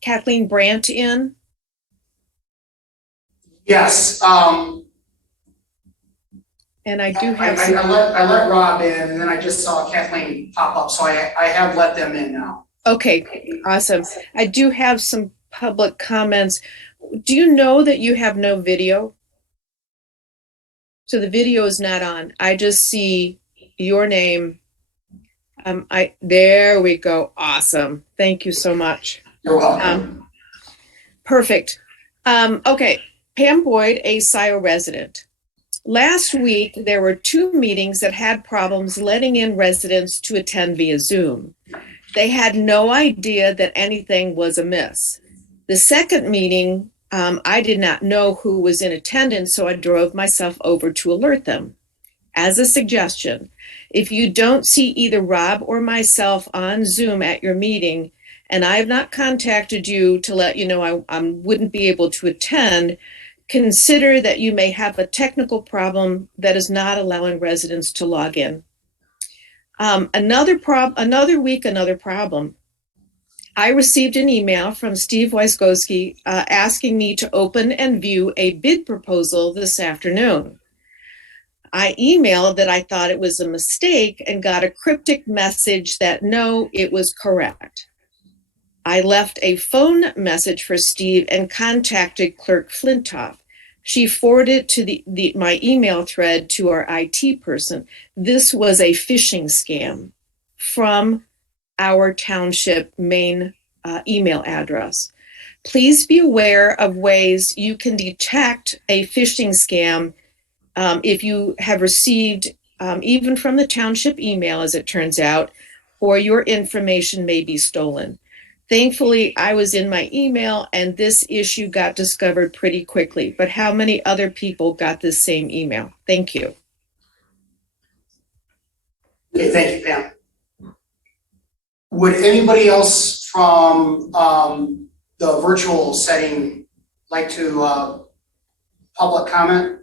Kathleen Brandt in? Yes. And I do have I let Rob in, and then I just saw Kathleen pop up, so I have let them in now. Okay, awesome. I do have some public comments. Do you know that you have no video? So the video is not on. I just see your name. There we go. Awesome. Thank you so much. You're welcome. Perfect. Okay, Pam Boyd, a Scio resident. Last week, there were 2 meetings that had problems letting in residents to attend via Zoom. They had no idea that anything was amiss. The second meeting, I did not know who was in attendance, so I drove myself over to alert them. As a suggestion, if you don't see either Rob or myself on Zoom at your meeting, and I have not contacted you to let you know I wouldn't be able to attend, consider that you may have a technical problem that is not allowing residents to log in. Another week, another problem. I received an email from Steve Wyszkowski asking me to open and view a bid proposal this afternoon. I emailed that I thought it was a mistake and got a cryptic message that no, it was correct. I left a phone message for Steve and contacted Clerk Flintoff. She forwarded to my email thread to our IT person. This was a phishing scam from our township main email address. Please be aware of ways you can detect a phishing scam if you have received, even from the township email, as it turns out, or your information may be stolen. Thankfully, I was in my email and this issue got discovered pretty quickly, but how many other people got this same email? Thank you. Okay, thank you, Pam. Would anybody else from the virtual setting like to public comment?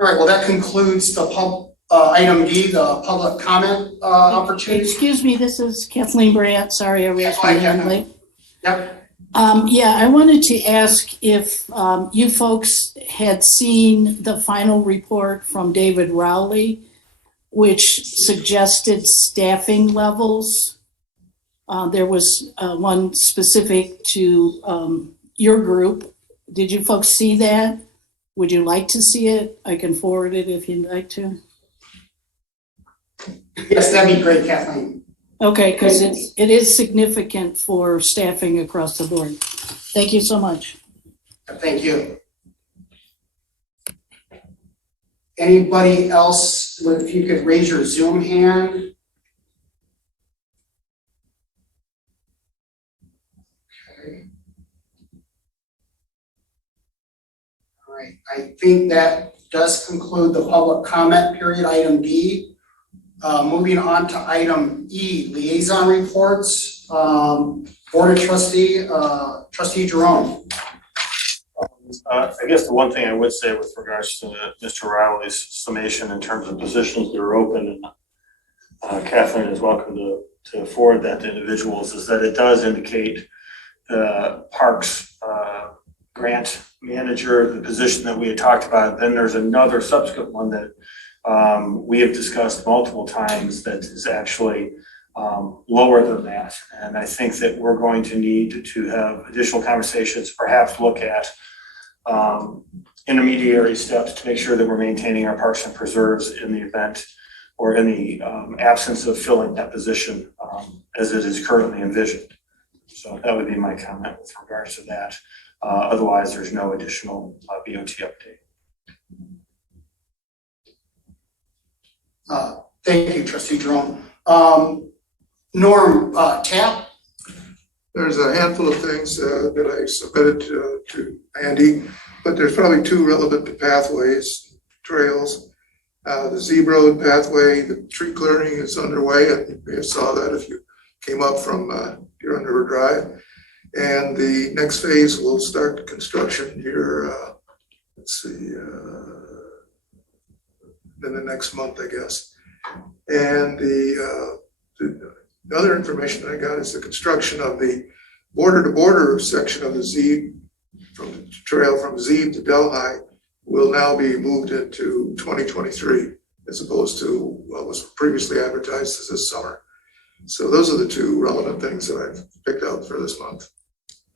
All right, well, that concludes the item D, the public comment opportunity. Excuse me, this is Kathleen Brandt. Sorry, I raised my hand late. Yep. Yeah, I wanted to ask if you folks had seen the final report from David Rowley, which suggested staffing levels. There was one specific to your group. Did you folks see that? Would you like to see it? I can forward it if you'd like to. Yes, that'd be great, Kathleen. Okay, because it is significant for staffing across the board. Thank you so much. Thank you. Anybody else, if you could raise your Zoom hand. Okay. All right, I think that does conclude the public comment period, item D. Moving on to item E, liaison reports. Board of Trustee, Trustee Jerome. I guess the one thing I would say with regards to Mr. Riley's summation in terms of positions that are open, and Kathleen is welcome to forward that to individuals, is that it does indicate the parks grant manager, the position that we had talked about. Then there's another subsequent one that we have discussed multiple times that is actually lower than that. And I think that we're going to need to have additional conversations, perhaps look at intermediary steps to make sure that we're maintaining our parks and preserves in the event or in the absence of filling that position as it is currently envisioned. So that would be my comment with regards to that. Otherwise, there's no additional BOT update. Thank you, Trustee Jerome. Norm, TAP? There's a handful of things that I submitted to Andy, but there's probably 2 relevant to pathways, trails. The Z Road pathway, the tree clearing is underway. I think you saw that if you came up from Huron River Drive. And the next phase will start construction here, let's see, in the next month, I guess. And the other information I got is the construction of the border-to-border section of the Zeeb, from the trail from Zeeb to Delhi, will now be moved into 2023, as opposed to what was previously advertised as this summer. So those are the two relevant things that I've picked out for this month.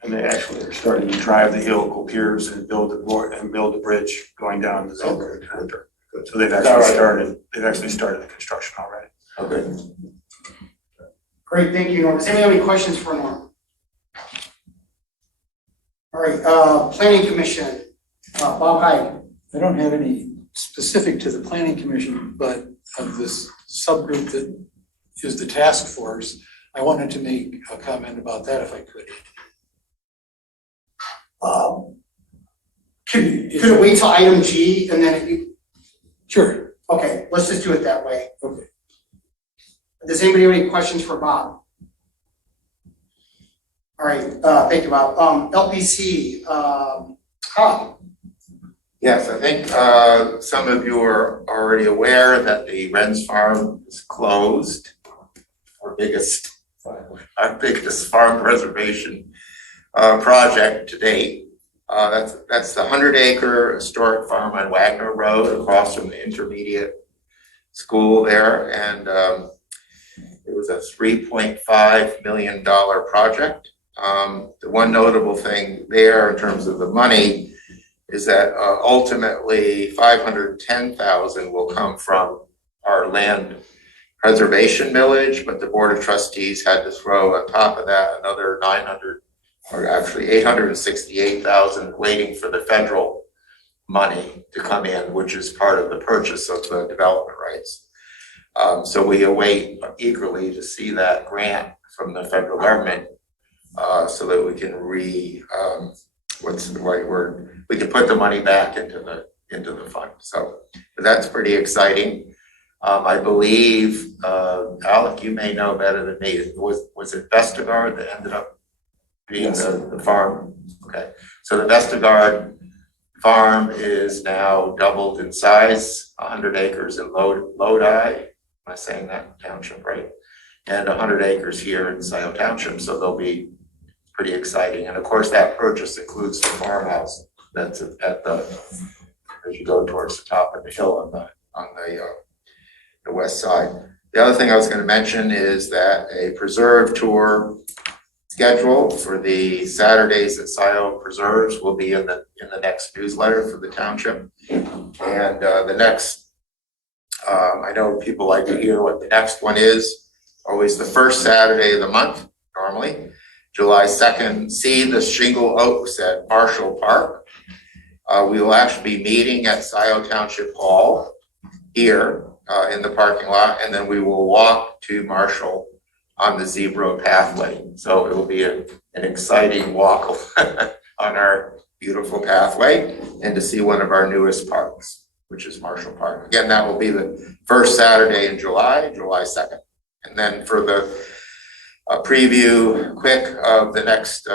And they actually are starting to drive the helical piers and build the bridge going down the Zebra Connector. So they've actually started the construction already. Okay. Great, thank you, Norm. Does anybody have any questions for Norm? All right, Planning Commission, Bob Hyde. I don't have any specific to the planning commission, but of this subgroup that is the task force, I wanted to make a comment about that if I could. Could it wait till item G and then Sure. okay, let's just do it that way. Okay. Does anybody have any questions for Bob? All right, thank you, Bob. LPC, Bob. Yes, I think some of you are already aware that the Wren's Farm is closed. Our biggest farm preservation project to date. That's the 100-acre historic farm on Wagner Road across from the intermediate school there, and it was a $3.5 million project. The one notable thing there in terms of the money is that ultimately $510,000 will come from our land preservation millage, but the Board of Trustees had to throw on top of that another $868,000 waiting for the federal money to come in, which is part of the purchase of the development rights. So we await eagerly to see that grant from the federal government so that we can what's the right word? We can put the money back into the fund. So that's pretty exciting. I believe, Alec, you may know better than me. Was it Vestergaard that ended up being the farm? Okay, so the Vestergaard farm is now doubled in size, 100 acres in Lodi. Am I saying that township right? And 100 acres here in Scio Township. So they'll be pretty exciting. And of course, that purchase includes the farmhouse that's at as you go towards the top of the hill on the west side. The other thing I was going to mention is that a preserve tour schedule for the Saturdays at Scio Preserves will be in the next newsletter for the township. And the next, I know people like to hear what the next one is. Always the first Saturday of the month, normally. July 2nd, see the shingle oaks at Marshall Park. We will actually be meeting at Scio Township Hall here in the parking lot, and then we will walk to Marshall on the zebra pathway. So it will be an exciting walk on our beautiful pathway and to see one of our newest parks, which is Marshall Park. Again, that will be the first Saturday in July 2nd. And then for the preview quick of the next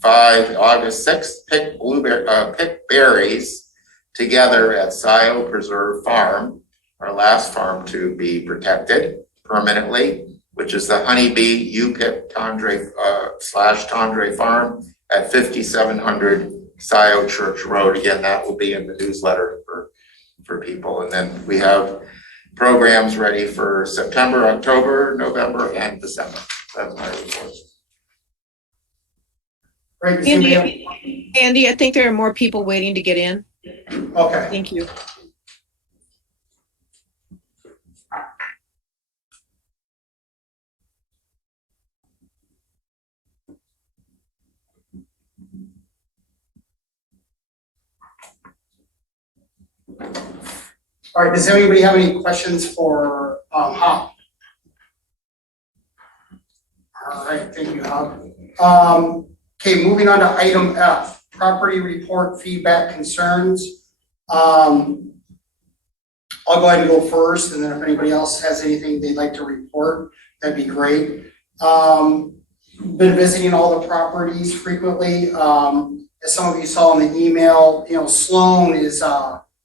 5, August 6th, pick berries together at Scio Preserve Farm, our last farm to be protected permanently, which is the Honeybee UPIP Tendre /Tendre Farm at 5700 Scio Church Road. Again, that will be in the newsletter for people. And then we have programs ready for September, October, November, and December. That's my report. Right, Andy, I think there are more people waiting to get in. okay. Thank you. All right, does anybody have any questions for Hop? All right, thank you, Hop. Okay, moving on to item F, property report, feedback, concerns. I'll go ahead and go first, and then if anybody else has anything they'd like to report, that'd be great. Been visiting all the properties frequently. As some of you saw in the email, Sloan is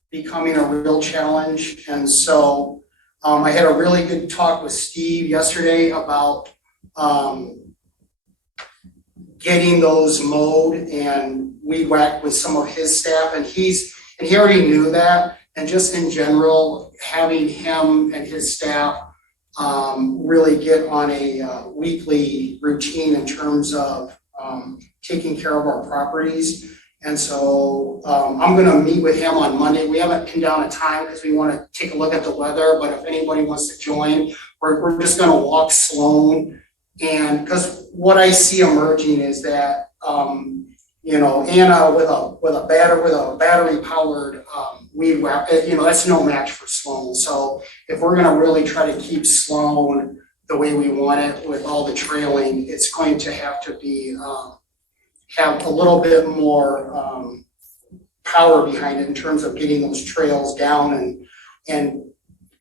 becoming a real challenge, and so I had a really good talk with Steve yesterday about getting those mowed and weed whacked with some of his staff, and he already knew that. And just in general, having him and his staff really get on a weekly routine in terms of taking care of our properties. And so I'm gonna meet with him on Monday. We haven't pinned down a time because we wanna take a look at the weather, but if anybody wants to join, we're just gonna walk Sloan. And because what I see emerging is that, Anna with a battery powered weed whacker, that's no match for Sloan. So if we're gonna really try to keep Sloan the way we want it with all the trailing, it's going to have to be, have a little bit more power behind it in terms of getting those trails down and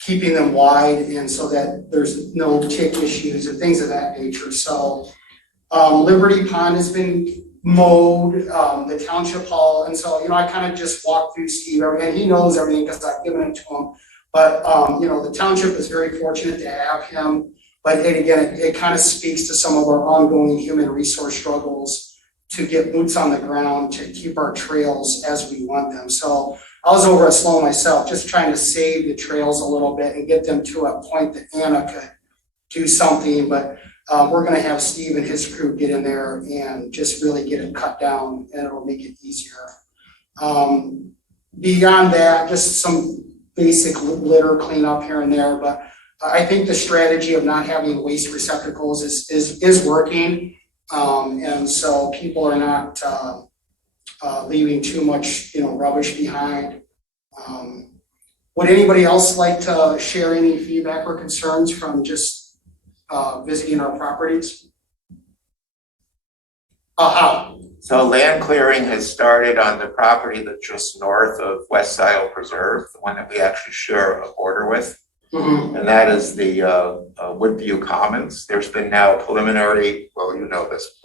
keeping them wide, and so that there's no tick issues and things of that nature. So Liberty Pond has been mowed, the township hall, and so I kind of just walked through Steve, and he knows everything because I've given it to him. But the township is very fortunate to have him. But it kind of speaks to some of our ongoing human resource struggles to get boots on the ground to keep our trails as we want them. So I was over at Sloan myself, just trying to save the trails a little bit and get them to a point that Anna could do something. But we're gonna have Steve and his crew get in there and just really get it cut down, and it'll make it easier. Beyond that, just some basic litter cleanup here and there, but I think the strategy of not having waste receptacles is working. And so people are not leaving too much, rubbish behind. Would anybody else like to share any feedback or concerns from just visiting our properties? So land clearing has started on the property that's just north of West Scio Preserve, the one that we actually share a border with. Mm-hmm. And that is the Woodview Commons. There's been now preliminary, well, this,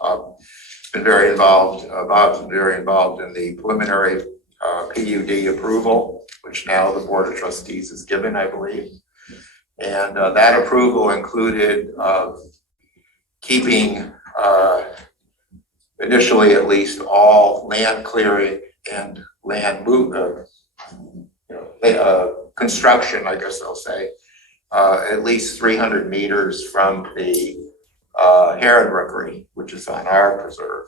been very involved, Bob's been very involved in the preliminary PUD approval, which now the Board of Trustees is given, I believe. And that approval included keeping, initially at least, all land clearing and land construction, I guess they'll say, at least 300 meters from the heron rookery, which is on our preserve.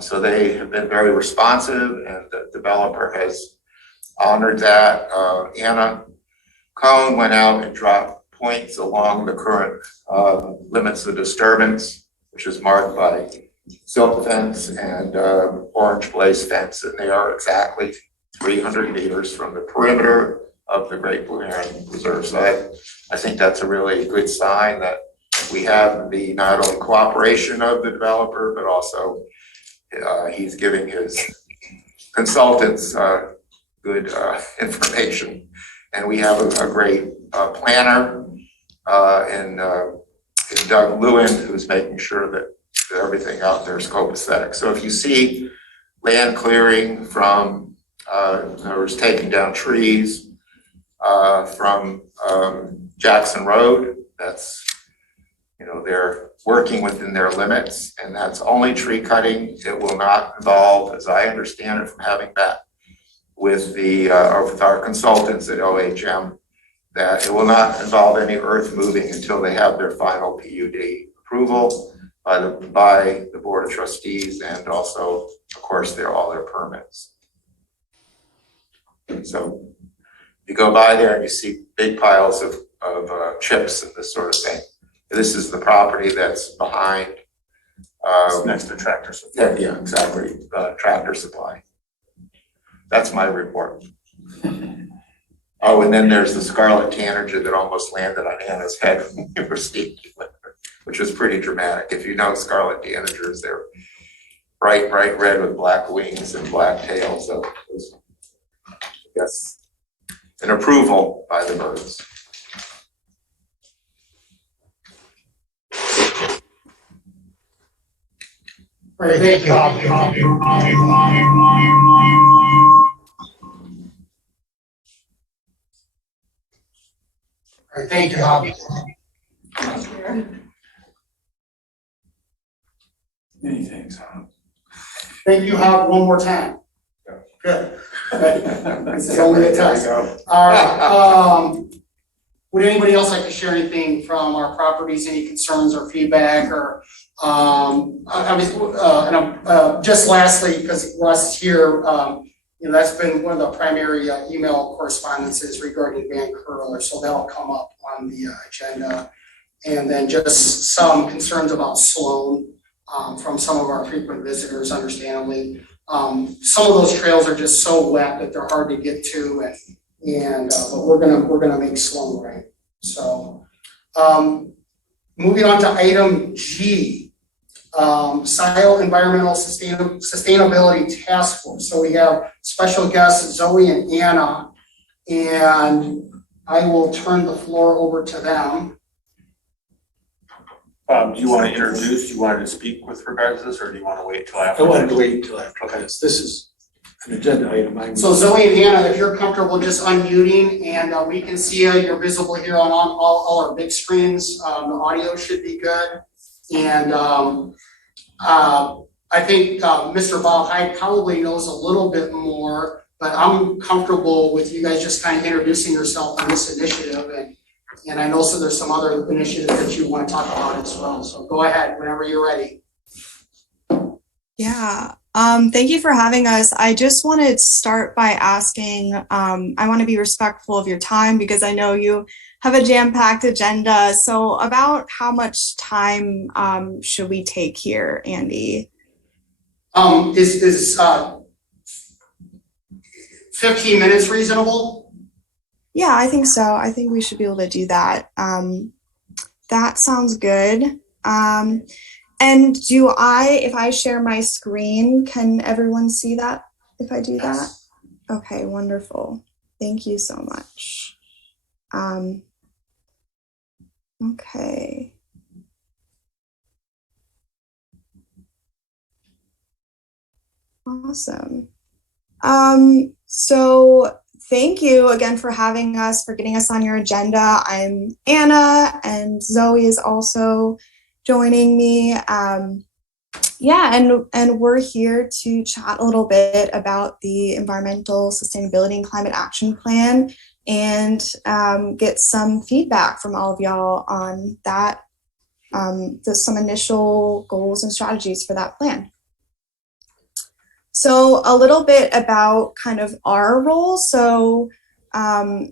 So they have been very responsive, and the developer has honored that. Anna Cohn went out and dropped points along the current limits of disturbance, which is marked by silk fence and orange blaze fence, and they are exactly 300 meters from the perimeter of the Great Blue Heron Preserve. So I think that's a really good sign that we have the not only cooperation of the developer, but also he's giving his consultants good information. And we have a great planner in Doug Lewin, who's making sure that everything out there is copacetic. So if you see land clearing from, in other words, taking down trees from Jackson Road, that's, they're working within their limits, and that's only tree cutting. It will not involve, as I understand it from having met with with our consultants at OHM, that it will not involve any earth moving until they have their final PUD approval by the Board of Trustees, and also, of course, all their permits. So you go by there and you see big piles of chips and this sort of thing. This is the property that's behind. Next to Tractor Supply. Yeah, exactly. Tractor Supply. That's my report. Oh, and then there's the scarlet tanager that almost landed on Anna's head when we were speaking with her, which was pretty dramatic. If you know scarlet tanagers, they're bright red with black wings and black tails. So it was, I guess, an approval by the birds. All right, thank you. Thank you, Bob. Many thanks. Thank you, Howard, one more time. Good. This is only a test. All right, would anybody else like to share anything from our properties, any concerns or feedback or, just lastly, because Russ is here, that's been one of the primary email correspondences regarding Van Curler, so that'll come up on the agenda. And then just some concerns about Sloan from some of our frequent visitors, understandably. Some of those trails are just so wet that they're hard to get to, but we're gonna make Sloan right. So, moving on to item G, Scio Environmental Sustainability Task Force. So we have special guests Zoe and Anna, and I will turn the floor over to them. Do you want to introduce, do you want to speak with regards to this, or do you want to wait till after? I wanted to wait until after, because this is an agenda item. So Zoe and Anna, if you're comfortable just unmuting, and we can see you, you're visible here on all our big screens. The audio should be good. And I think Mr. Bob Hyde probably knows a little bit more, but I'm comfortable with you guys just kind of introducing yourself on this initiative. And I know so there's some other initiatives that you want to talk about as well. So go ahead whenever you're ready. Yeah, thank you for having us. I just wanted to start by asking, I want to be respectful of your time because I know you have a jam-packed agenda. So about how much time should we take here, Andy? Is 15 minutes reasonable? Yeah, I think so. I think we should be able to do that. That sounds good. And if I share my screen, can everyone see that if I do that? Okay, wonderful. Thank you so much. Okay. Awesome. So thank you again for having us, for getting us on your agenda. I'm Anna, and Zoe is also joining me. And we're here to chat a little bit about the Environmental Sustainability and Climate Action Plan and get some feedback from all of y'all on that, some initial goals and strategies for that plan. So a little bit about kind of our role. So here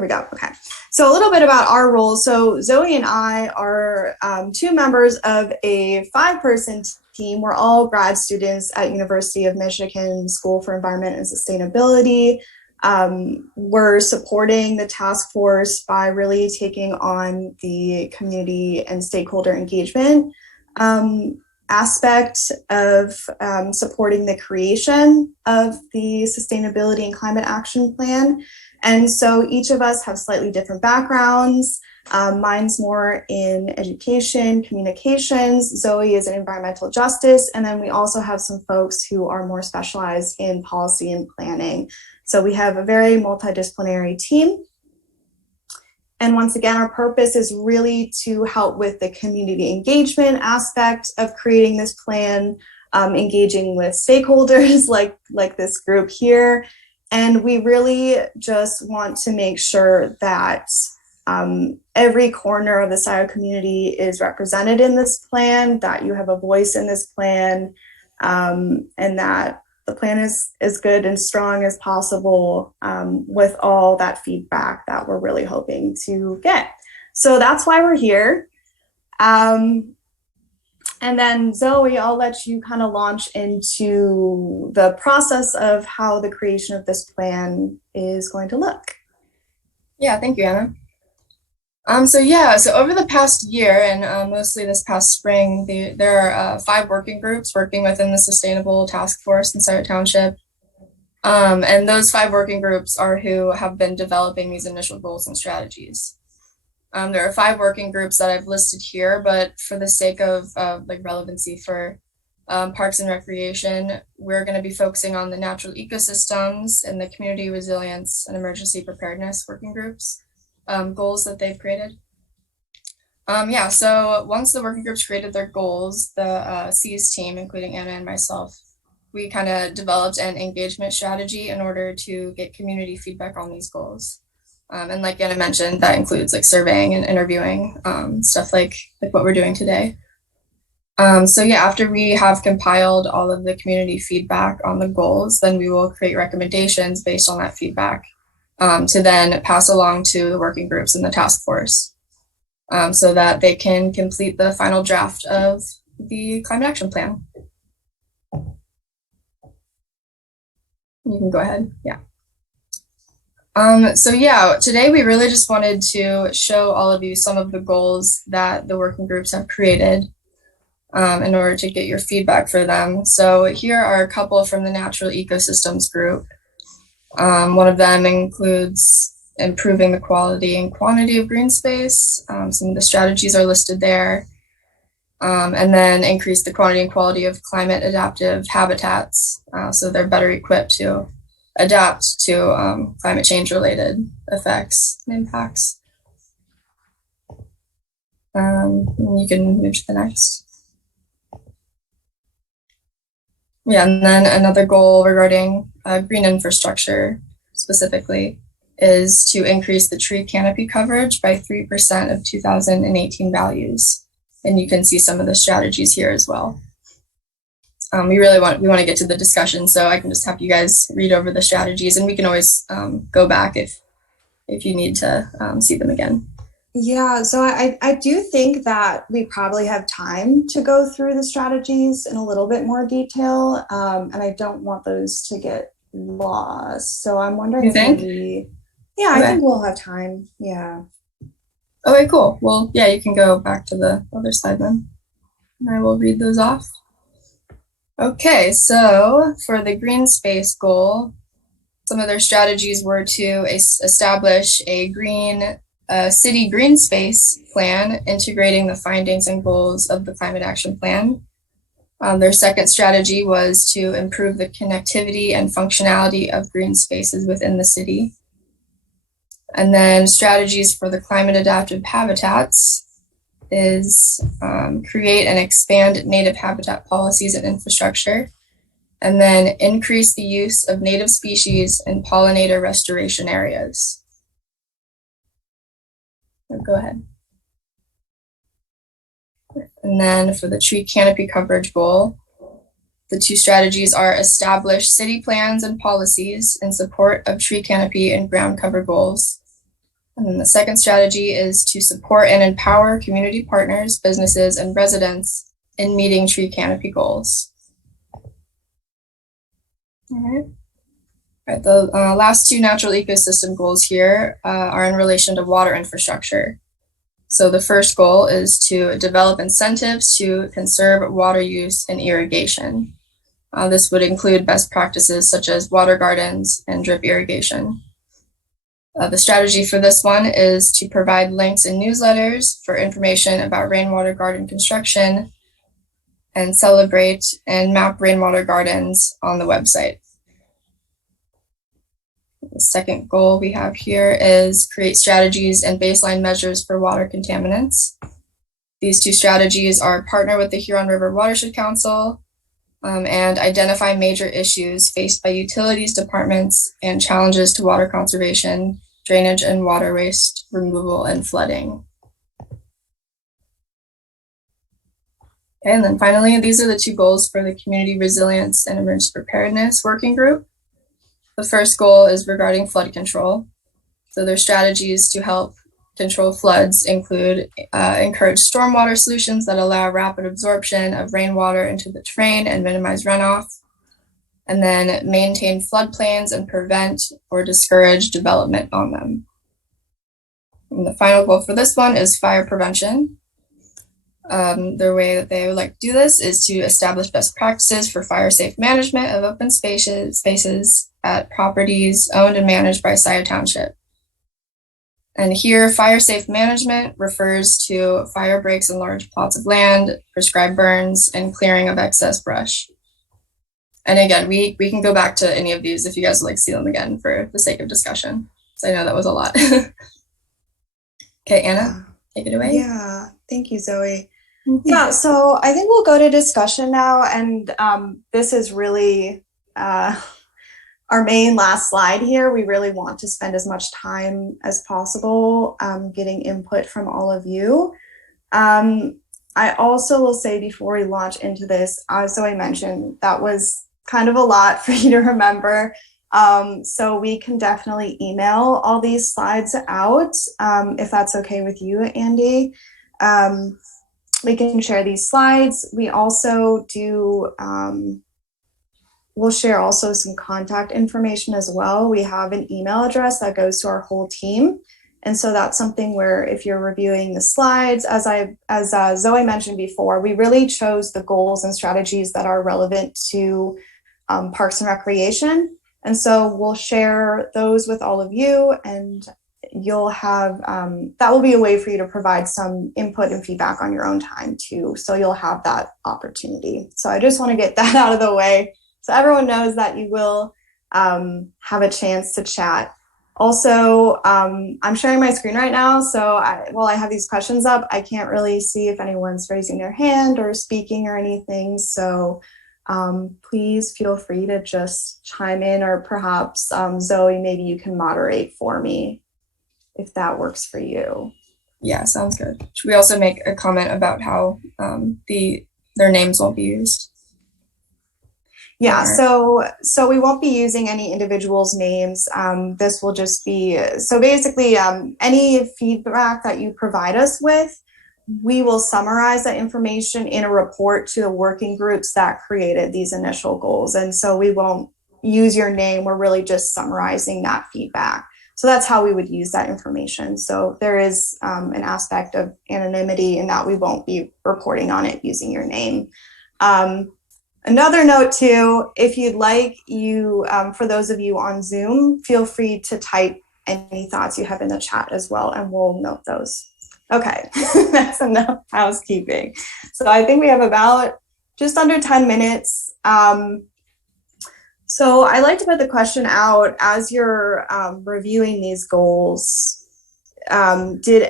we go. Okay. So a little bit about our role. So Zoe and I are two members of a 5-person team. We're all grad students at University of Michigan School for Environment and Sustainability. We're supporting the task force by really taking on the community and stakeholder engagement aspect of supporting the creation of the Sustainability and Climate Action Plan. And so each of us have slightly different backgrounds. Mine's more in education, communications. Zoe is in environmental justice. And then we also have some folks who are more specialized in policy and planning. So we have a very multidisciplinary team. And once again, our purpose is really to help with the community engagement aspect of creating this plan, engaging with stakeholders like this group here. And we really just want to make sure that every corner of the Scio community is represented in this plan, that you have a voice in this plan, and that the plan is as good and strong as possible with all that feedback that we're really hoping to get. So that's why we're here. And then Zoe, I'll let you kind of launch into the process of how the creation of this plan is going to look. Yeah, thank you, Anna. So over the past year and mostly this past spring, there are 5 working groups working within the Sustainable Task Force in Scio Township. And those 5 working groups are who have been developing these initial goals and strategies. There are 5 working groups that I've listed here, but for the sake of relevancy for Parks and Recreation, we're going to be focusing on the natural ecosystems and the community resilience and emergency preparedness working groups. goals that they've created. Yeah, so once the working groups created their goals, the C's team, including Anna and myself, we kind of developed an engagement strategy in order to get community feedback on these goals. And like Anna mentioned, that includes like surveying and interviewing, stuff like what we're doing today. So yeah, after we have compiled all of the community feedback on the goals, then we will create recommendations based on that feedback to then pass along to the working groups and the task force so that they can complete the final draft of the climate action plan. You can go ahead, yeah. So yeah, today we really just wanted to show all of you some of the goals that the working groups have created in order to get your feedback for them. So here are a couple from the Natural Ecosystems group. One of them includes improving the quality and quantity of green space. Some of the strategies are listed there. And then increase the quantity and quality of climate adaptive habitats so they're better equipped to adapt to climate change related effects and impacts. You can move to the next. Yeah, and then another goal regarding green infrastructure specifically is to increase the tree canopy coverage by 3% of 2018 values. And you can see some of the strategies here as well. We want to get to the discussion, so I can just have you guys read over the strategies, and we can always go back if you need to see them again. Yeah, so I do think that we probably have time to go through the strategies in a little bit more detail, and I don't want those to get lost. So I'm wondering if maybe, yeah, okay. I think we'll have time. Yeah. Okay, cool. Well, yeah, you can go back to the other slide then, and I will read those off. Okay, so for the green space goal, some of their strategies were to establish a city green space plan, integrating the findings and goals of the climate action plan. Their second strategy was to improve the connectivity and functionality of green spaces within the city. And then strategies for the climate adaptive habitats is create and expand native habitat policies and infrastructure, and then increase the use of native species in pollinator restoration areas. Go ahead. And then for the tree canopy coverage goal, the two strategies are establish city plans and policies in support of tree canopy and ground cover goals. And then the second strategy is to support and empower community partners, businesses, and residents in meeting tree canopy goals. All right. All right, the last two natural ecosystem goals here are in relation to water infrastructure. So the first goal is to develop incentives to conserve water use and irrigation. This would include best practices such as water gardens and drip irrigation. The strategy for this one is to provide links in newsletters for information about rainwater garden construction and celebrate and map rainwater gardens on the website. The second goal we have here is create strategies and baseline measures for water contaminants. These two strategies are partner with the Huron River Watershed Council and identify major issues faced by utilities departments and challenges to water conservation, drainage and water waste removal, and flooding. Okay, and then finally, these are the two goals for the Community Resilience and Emergency Preparedness Working Group. The first goal is regarding flood control. So their strategies to help control floods include encourage stormwater solutions that allow rapid absorption of rainwater into the terrain and minimize runoff, and then maintain floodplains and prevent or discourage development on them. And the final goal for this one is fire prevention. The way that they would like to do this is to establish best practices for fire safe management of open spaces at properties owned and managed by Scio Township. And here, fire safe management refers to fire breaks in large plots of land, prescribed burns, and clearing of excess brush. And again, we can go back to any of these if you guys would like to see them again for the sake of discussion. So I know that was a lot. Okay, Anna, take it away. Yeah, thank you, Zoe. Yeah, so I think we'll go to discussion now, and this is really our main last slide here. We really want to spend as much time as possible getting input from all of you. I also will say before we launch into this, as Zoe mentioned, that was kind of a lot for you to remember. So we can definitely email all these slides out if that's okay with you, Andy. We can share these slides. We also do, we'll share also some contact information as well. We have an email address that goes to our whole team. And so that's something where if you're reviewing the slides, as Zoe mentioned before, we really chose the goals and strategies that are relevant to Parks and Recreation. And so we'll share those with all of you, and you'll have, that will be a way for you to provide some input and feedback on your own time too. So you'll have that opportunity. So I just want to get that out of the way so everyone knows that you will have a chance to chat. Also, I'm sharing my screen right now, so while I have these questions up, I can't really see if anyone's raising their hand or speaking or anything. So please feel free to just chime in, or perhaps Zoe, maybe you can moderate for me if that works for you. Yeah, sounds good. Should we also make a comment about how their names won't be used? Yeah, so we won't be using any individuals' names. This will just be, so basically any feedback that you provide us with, we will summarize that information in a report to the working groups that created these initial goals. And so we won't use your name, we're really just summarizing that feedback. So that's how we would use that information. So there is an aspect of anonymity in that we won't be reporting on it using your name. Another note too, if you'd like, for those of you on Zoom, feel free to type any thoughts you have in the chat as well, and we'll note those. Okay, that's enough housekeeping. So I think we have about just under 10 minutes. So I like to put the question out as you're reviewing these goals. Did you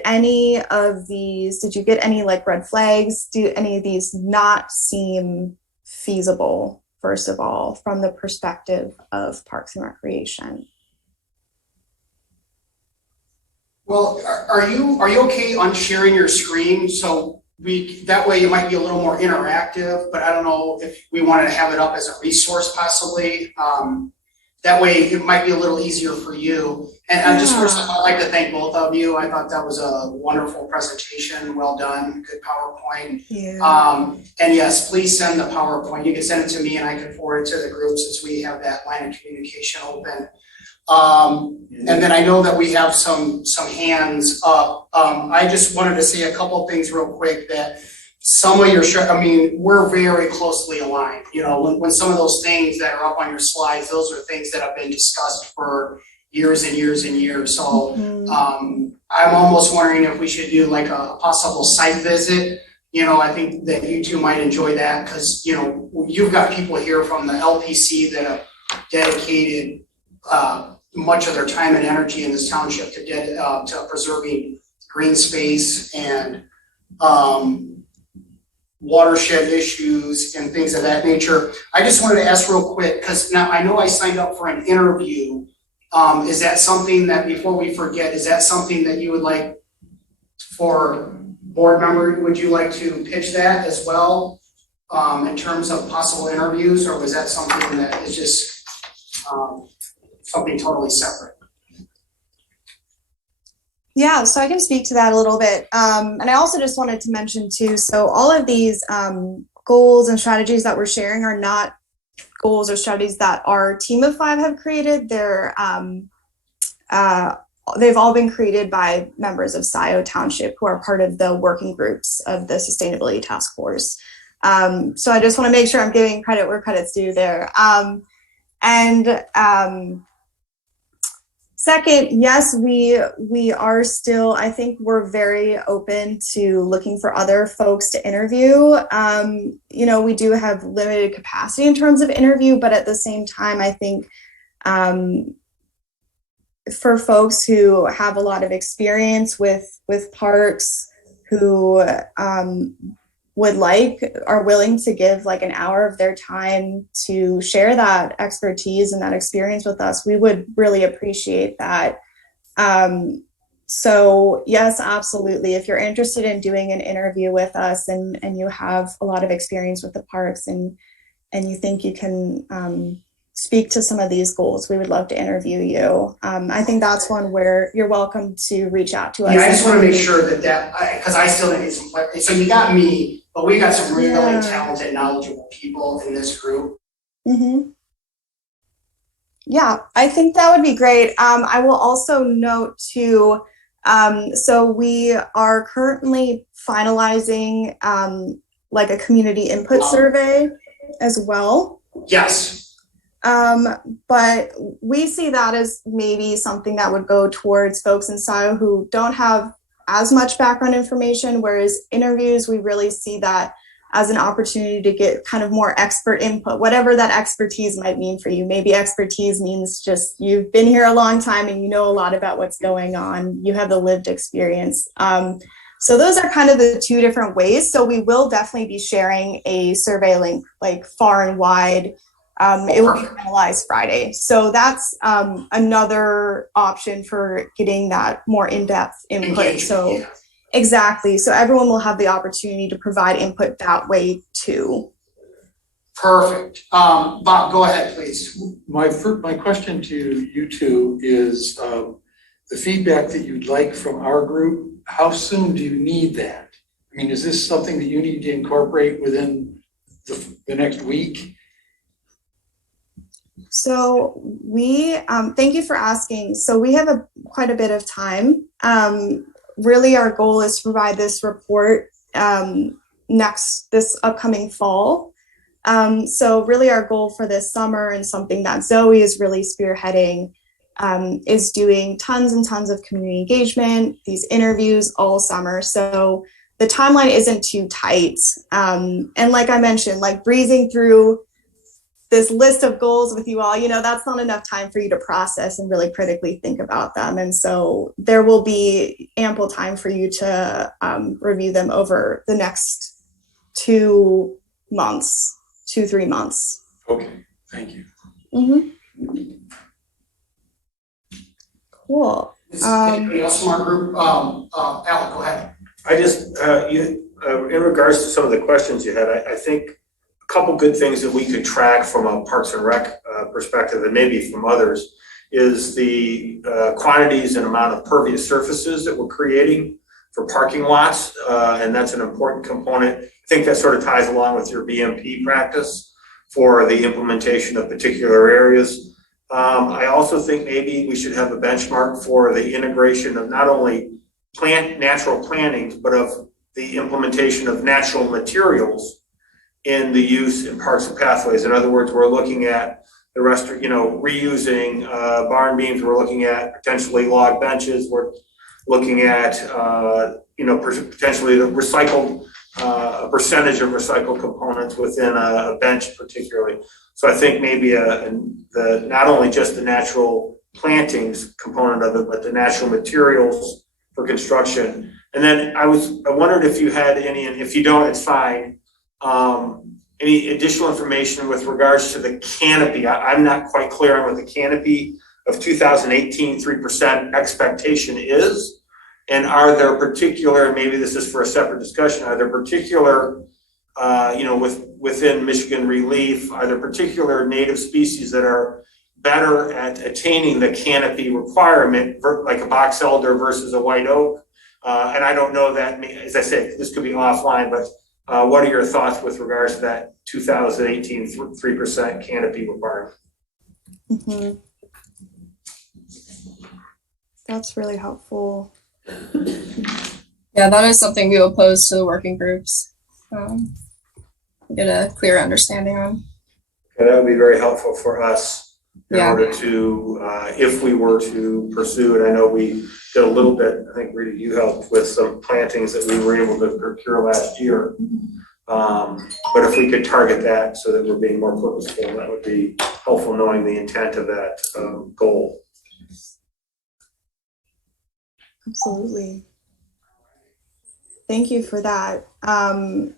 get any like red flags? Do any of these not seem feasible, first of all, from the perspective of Parks and Recreation? Well, are you okay on sharing your screen? So that way it might be a little more interactive, but I don't know if we wanted to have it up as a resource possibly. That way it might be a little easier for you. And I just first I'd like to thank both of you. I thought that was a wonderful presentation. Well done. Good PowerPoint. Yeah. And yes, please send the PowerPoint. You can send it to me and I can forward it to the group since we have that line of communication open. And then I know that we have some hands up. I just wanted to say a couple of things real quick that some of your, we're very closely aligned. You know, when some of those things that are up on your slides, those are things that have been discussed for years and years and years. So I'm almost wondering if we should do like a possible site visit. You know, I think that you two might enjoy that because, you know, you've got people here from the LPC that have dedicated much of their time and energy in this township to preserving green space and watershed issues and things of that nature. I just wanted to ask real quick, because now I know I signed up for an interview. Is that something that, before we forget, is that something that you would like for board member? Would you like to pitch that as well in terms of possible interviews, or was that something that is just something totally separate? Yeah, so I can speak to that a little bit. And I also just wanted to mention too, so all of these goals and strategies that we're sharing are not goals or strategies that our team of 5 have created. They've all been created by members of Scio Township who are part of the working groups of the Sustainability Task Force. So I just want to make sure I'm giving credit where credit's due there. Second, yes, we are still, I think we're very open to looking for other folks to interview. You know, we do have limited capacity in terms of interview, but at the same time, I think for folks who have a lot of experience with parks, who are willing to give like an hour of their time to share that expertise and that experience with us, we would really appreciate that. So yes, absolutely. If you're interested in doing an interview with us and you have a lot of experience with the parks and you think you can speak to some of these goals, we would love to interview you. I think that's one where you're welcome to reach out to us. Yeah, I just want to make sure that, because I still need some, so you got me, but we got some really talented, knowledgeable people in this group. Mm-hmm. Yeah, I think that would be great. I will also note too, so we are currently finalizing like a community input survey as well. Yes. But we see that as maybe something that would go towards folks in Scio who don't have as much background information, whereas interviews, we really see that as an opportunity to get kind of more expert input, whatever that expertise might mean for you. Maybe expertise means just you've been here a long time and you know a lot about what's going on. You have the lived experience. So those are kind of the two different ways. So we will definitely be sharing a survey link like far and wide. It will be finalized Friday. So that's another option for getting that more in-depth input. So exactly. So everyone will have the opportunity to provide input that way too. Perfect. Bob, go ahead, please. My question to you two is the feedback that you'd like from our group, how soon do you need that? I mean, is this something that you need to incorporate within the next week? So we, thank you for asking. So we have quite a bit of time. Really our goal is to provide this report this upcoming fall. So really our goal for this summer, and something that Zoe is really spearheading, is doing tons and tons of community engagement, these interviews all summer. So the timeline isn't too tight. And like I mentioned, like breezing through this list of goals with you all, that's not enough time for you to process and really critically think about them. And so there will be ample time for you to review them over the next 2 months, 2-3 months. Okay, thank you. Mm-hmm. Cool. Anybody else from our group? Al, go ahead. I just, in regards to some of the questions you had, I think a couple good things that we could track from a Parks and Rec perspective, and maybe from others, is the quantities and amount of pervious surfaces that we're creating for parking lots, and that's an important component. I think that sort of ties along with your BMP practice for the implementation of particular areas. I also think maybe we should have a benchmark for the integration of not only natural plantings, but of the implementation of natural materials in the use in parks and pathways. In other words, we're looking at the rest, reusing barn beams. We're looking at potentially log benches. We're looking at, potentially the recycled, a percentage of recycled components within a bench particularly. So I think maybe not only just the natural plantings component of it, but the natural materials for construction. And then I wondered if you had any, and if you don't, it's fine. Any additional information with regards to the canopy? I'm not quite clear on what the canopy of 2018 3% expectation is. And are there particular, maybe this is for a separate discussion, are there particular, within Michigan Relief, are there particular native species that are better at attaining the canopy requirement, like a box elder versus a white oak? And I don't know that, as I said, this could be offline, but what are your thoughts with regards to that 2018 3% canopy requirement? Mm-hmm. That's really helpful. Yeah, that is something we will pose to the working groups. Get a clear understanding on. Okay, that would be very helpful for us in Yeah. order to, if we were to pursue it. I know we did a little bit, I think Rita, you helped with some plantings that we were able to procure last year. But if we could target that so that we're being more purposeful, that would be helpful, knowing the intent of that goal. Absolutely. Thank you for that. I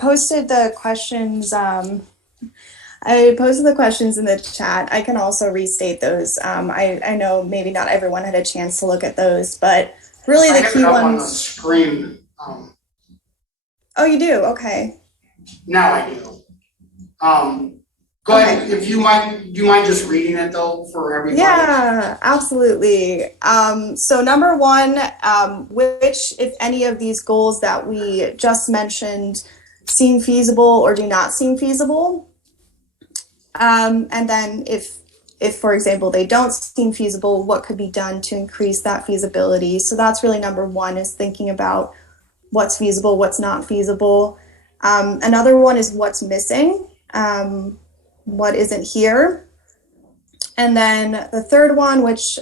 posted the questions. I posted the questions in the chat. I can also restate those. I know maybe not everyone had a chance to look at those, but really I the have key it up on the ones. screen. Oh, you do? Okay. Now I do. Go ahead, if you might, do you mind just reading it though for everybody? Yeah, absolutely. So number one, which, if any of these goals that we just mentioned seem feasible or do not seem feasible? And then if, for example, they don't seem feasible, what could be done to increase that feasibility? So that's really number one, is thinking about what's feasible, what's not feasible. Another one is what's missing, what isn't here. And then the third one, which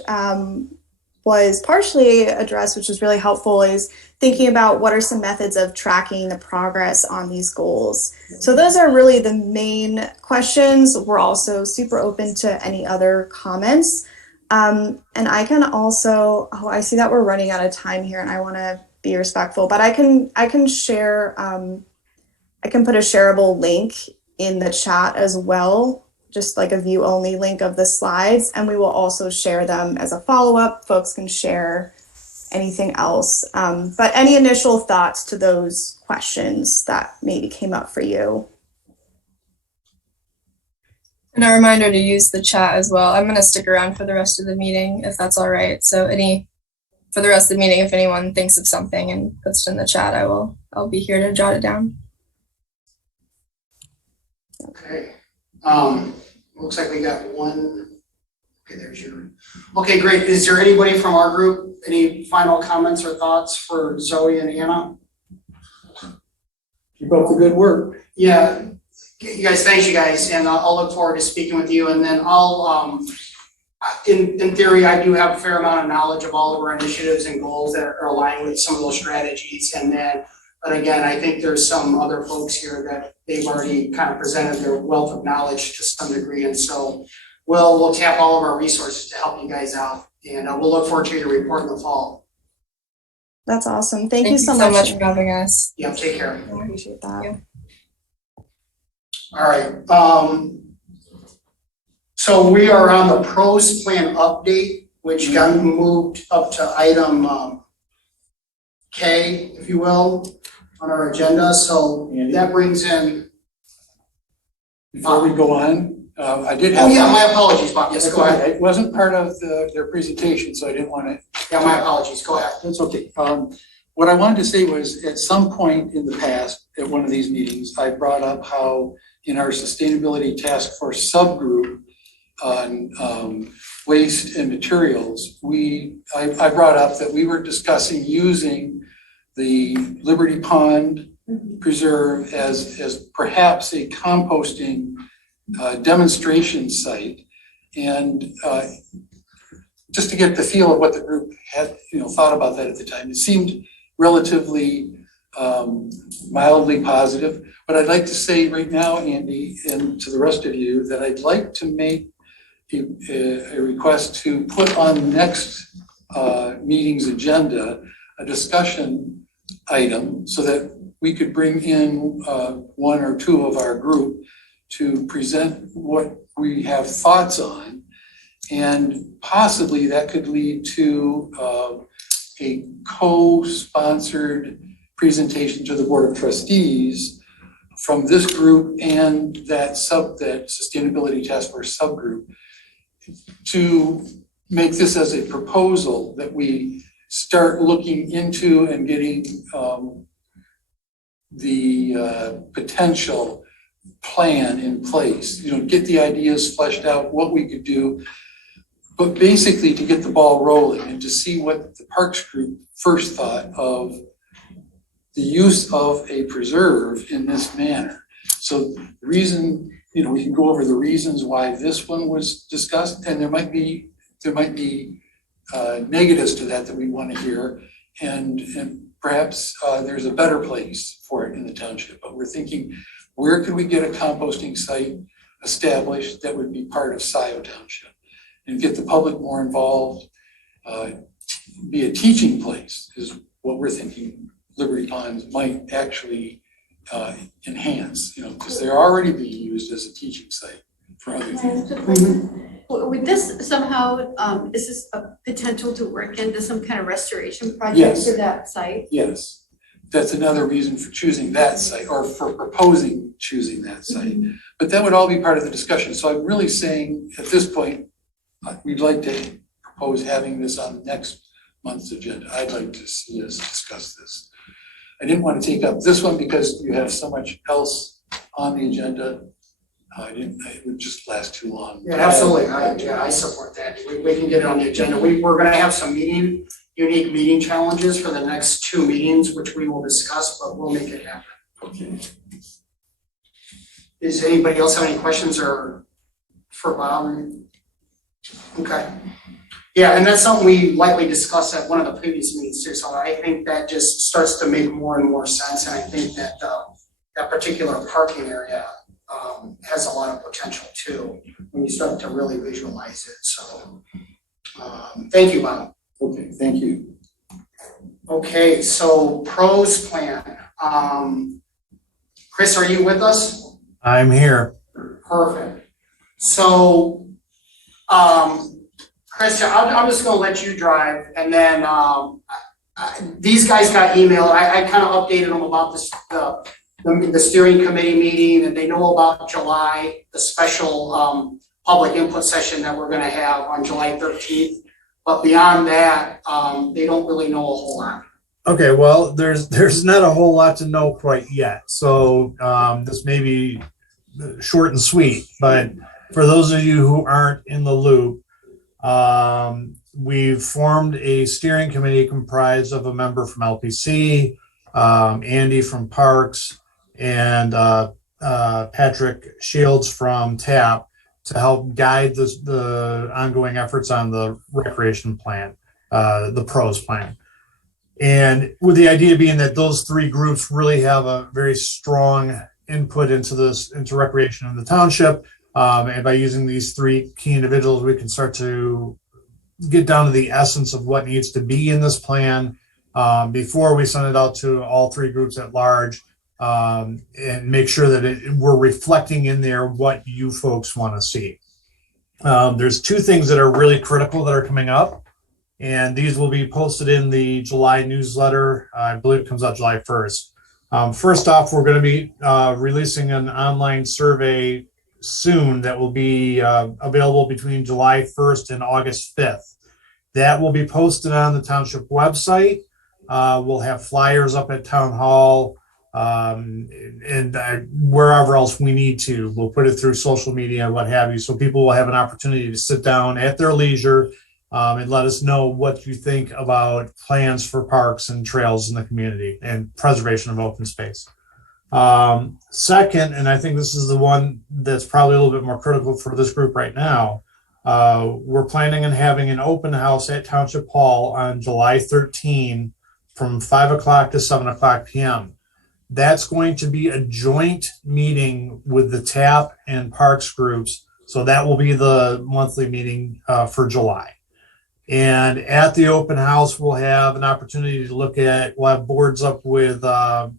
was partially addressed, which was really helpful, is thinking about what are some methods of tracking the progress on these goals. So those are really the main questions. We're also super open to any other comments. And I can also, I see that we're running out of time here and I want to be respectful, but I can share, I can put a shareable link in the chat as well, just like a view only link of the slides, and we will also share them as a follow-up. Folks can share anything else. But any initial thoughts to those questions that maybe came up for you? And a reminder to use the chat as well. I'm going to stick around for the rest of the meeting if that's all right. So for the rest of the meeting, if anyone thinks of something and puts it in the chat, I'll be here to jot it down. Okay. Looks like we got one. Okay, there's your. Okay, great. Is there anybody from our group? Any final comments or thoughts for Zoe and Anna? Keep up the good work. Yeah. You guys, thanks you guys, and I'll look forward to speaking with you. And then I'll, in theory, I do have a fair amount of knowledge of all of our initiatives and goals that are aligned with some of those strategies. And then, but again, I think there's some other folks here that they've already kind of presented their wealth of knowledge to some degree. And so we'll tap all of our resources to help you guys out. And we'll look forward to your report in the fall. That's awesome. Thank you you so so much for having us. Yeah, take care. I appreciate that. Yeah. All right. So we are on the pros plan update, which got moved up to item K, if you will, on our agenda. So that brings in. Before we go on, I did have. Oh yeah, my apologies, Bob. Yes, go ahead. It wasn't part of their presentation, so I didn't want to. Yeah, my apologies. Go ahead. That's okay. What I wanted to say was, at some point in the past, at one of these meetings, I brought up how in our sustainability task force subgroup on waste and materials, I brought up that we were discussing using the Liberty Pond Preserve as perhaps a composting demonstration site, and just to get the feel of what the group had thought about that at the time. It seemed relatively mildly positive, but I'd like to say right now, Andy, and to the rest of you, that I'd like to make a request to put on next meeting's agenda a discussion item so that we could bring in one or two of our group to present what we have thoughts on, and possibly that could lead to a co-sponsored presentation to the Board of Trustees from this group and that Sustainability Task Force subgroup, to make this as a proposal that we start looking into and getting the potential plan in place, get the ideas fleshed out, what we could do, but basically to get the ball rolling and to see what the Parks Group first thought of the use of a preserve in this manner. So the reason, we can go over the reasons why this one was discussed, and there might be negatives to that we want to hear, and perhaps there's a better place for it in the township. But we're thinking, where could we get a composting site established that would be part of Scio Township and get the public more involved, be a teaching place is what we're thinking Liberty Ponds might actually enhance, because they're already being used as a teaching site for other things. Would this somehow, is this a potential to work into some kind of restoration project Yes. for that site? Yes, that's another reason for choosing that site or for proposing choosing that site. But that would all be part of the discussion. So I'm really saying at this point, we'd like to propose having this on next month's agenda. I'd like to see us discuss this. I didn't want to take up this one because you have so much else on the agenda. It would just last too long. Yeah, absolutely. I support that. We can get it on the agenda. We're gonna have some unique meeting challenges for the next 2 meetings, which we will discuss, but we'll make it happen. Okay. Does anybody else have any questions or for Bob? Okay. Yeah, and that's something we likely discussed at one of the previous meetings too, so I think that just starts to make more and more sense, and I think that that particular parking area has a lot of potential too, when you start to really visualize it, so. Thank you, Bob. Okay, thank you. Okay, so pros plan. Chris, are you with us? I'm here. Perfect. So, Chris, I'm just gonna let you drive, and then these guys got emailed. I kind of updated them about this, the steering committee meeting, and they know about July, the special public input session that we're gonna have on July 13th. But beyond that, they don't really know a whole lot. Okay, well, there's not a whole lot to know quite yet. So this may be short and sweet, but for those of you who aren't in the loop, we've formed a steering committee comprised of a member from LPC, Andy from Parks, and Patrick Shields from TAP to help guide the ongoing efforts on the recreation plan, the pros plan. And with the idea being that those 3 groups really have a very strong input into recreation in the township. And by using these 3 key individuals, we can start to get down to the essence of what needs to be in this plan before we send it out to all 3 groups at large, and make sure that we're reflecting in there what you folks want to see. There's 2 things that are really critical that are coming up, and these will be posted in the July newsletter. I believe it comes out July 1st. First off, we're going to be releasing an online survey soon that will be available between July 1st and August 5th. That will be posted on the township website. We'll have flyers up at town hall, and wherever else we need to. We'll put it through social media, what have you, so people will have an opportunity to sit down at their leisure and let us know what you think about plans for parks and trails in the community and preservation of open space. Second, and I think this is the one that's probably a little bit more critical for this group right now, we're planning on having an open house at Township Hall on July 13 from 5 o'clock to 7 o'clock p.m. That's going to be a joint meeting with the TAP and Parks groups. So that will be the monthly meeting for July. And at the open house, we'll have an opportunity to we'll have boards up with all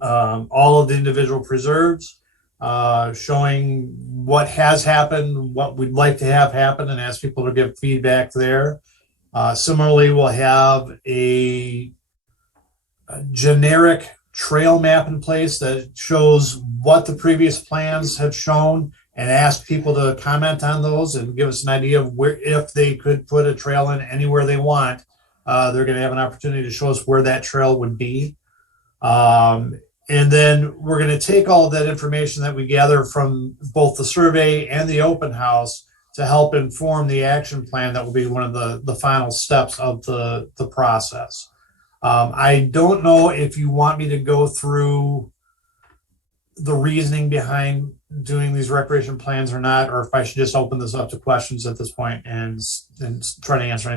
of the individual preserves, showing what has happened, what we'd like to have happen, and ask people to give feedback there. Similarly, we'll have a generic trail map in place that shows what the previous plans have shown, and ask people to comment on those and give us an idea of where, if they could put a trail in anywhere they want, they're going to have an opportunity to show us where that trail would be. And then we're going to take all of that information that we gather from both the survey and the open house to help inform the action plan that will be one of the final steps of the process. I don't know if you want me to go through the reasoning behind doing these recreation plans or not, or if I should just open this up to questions at this point and try to answer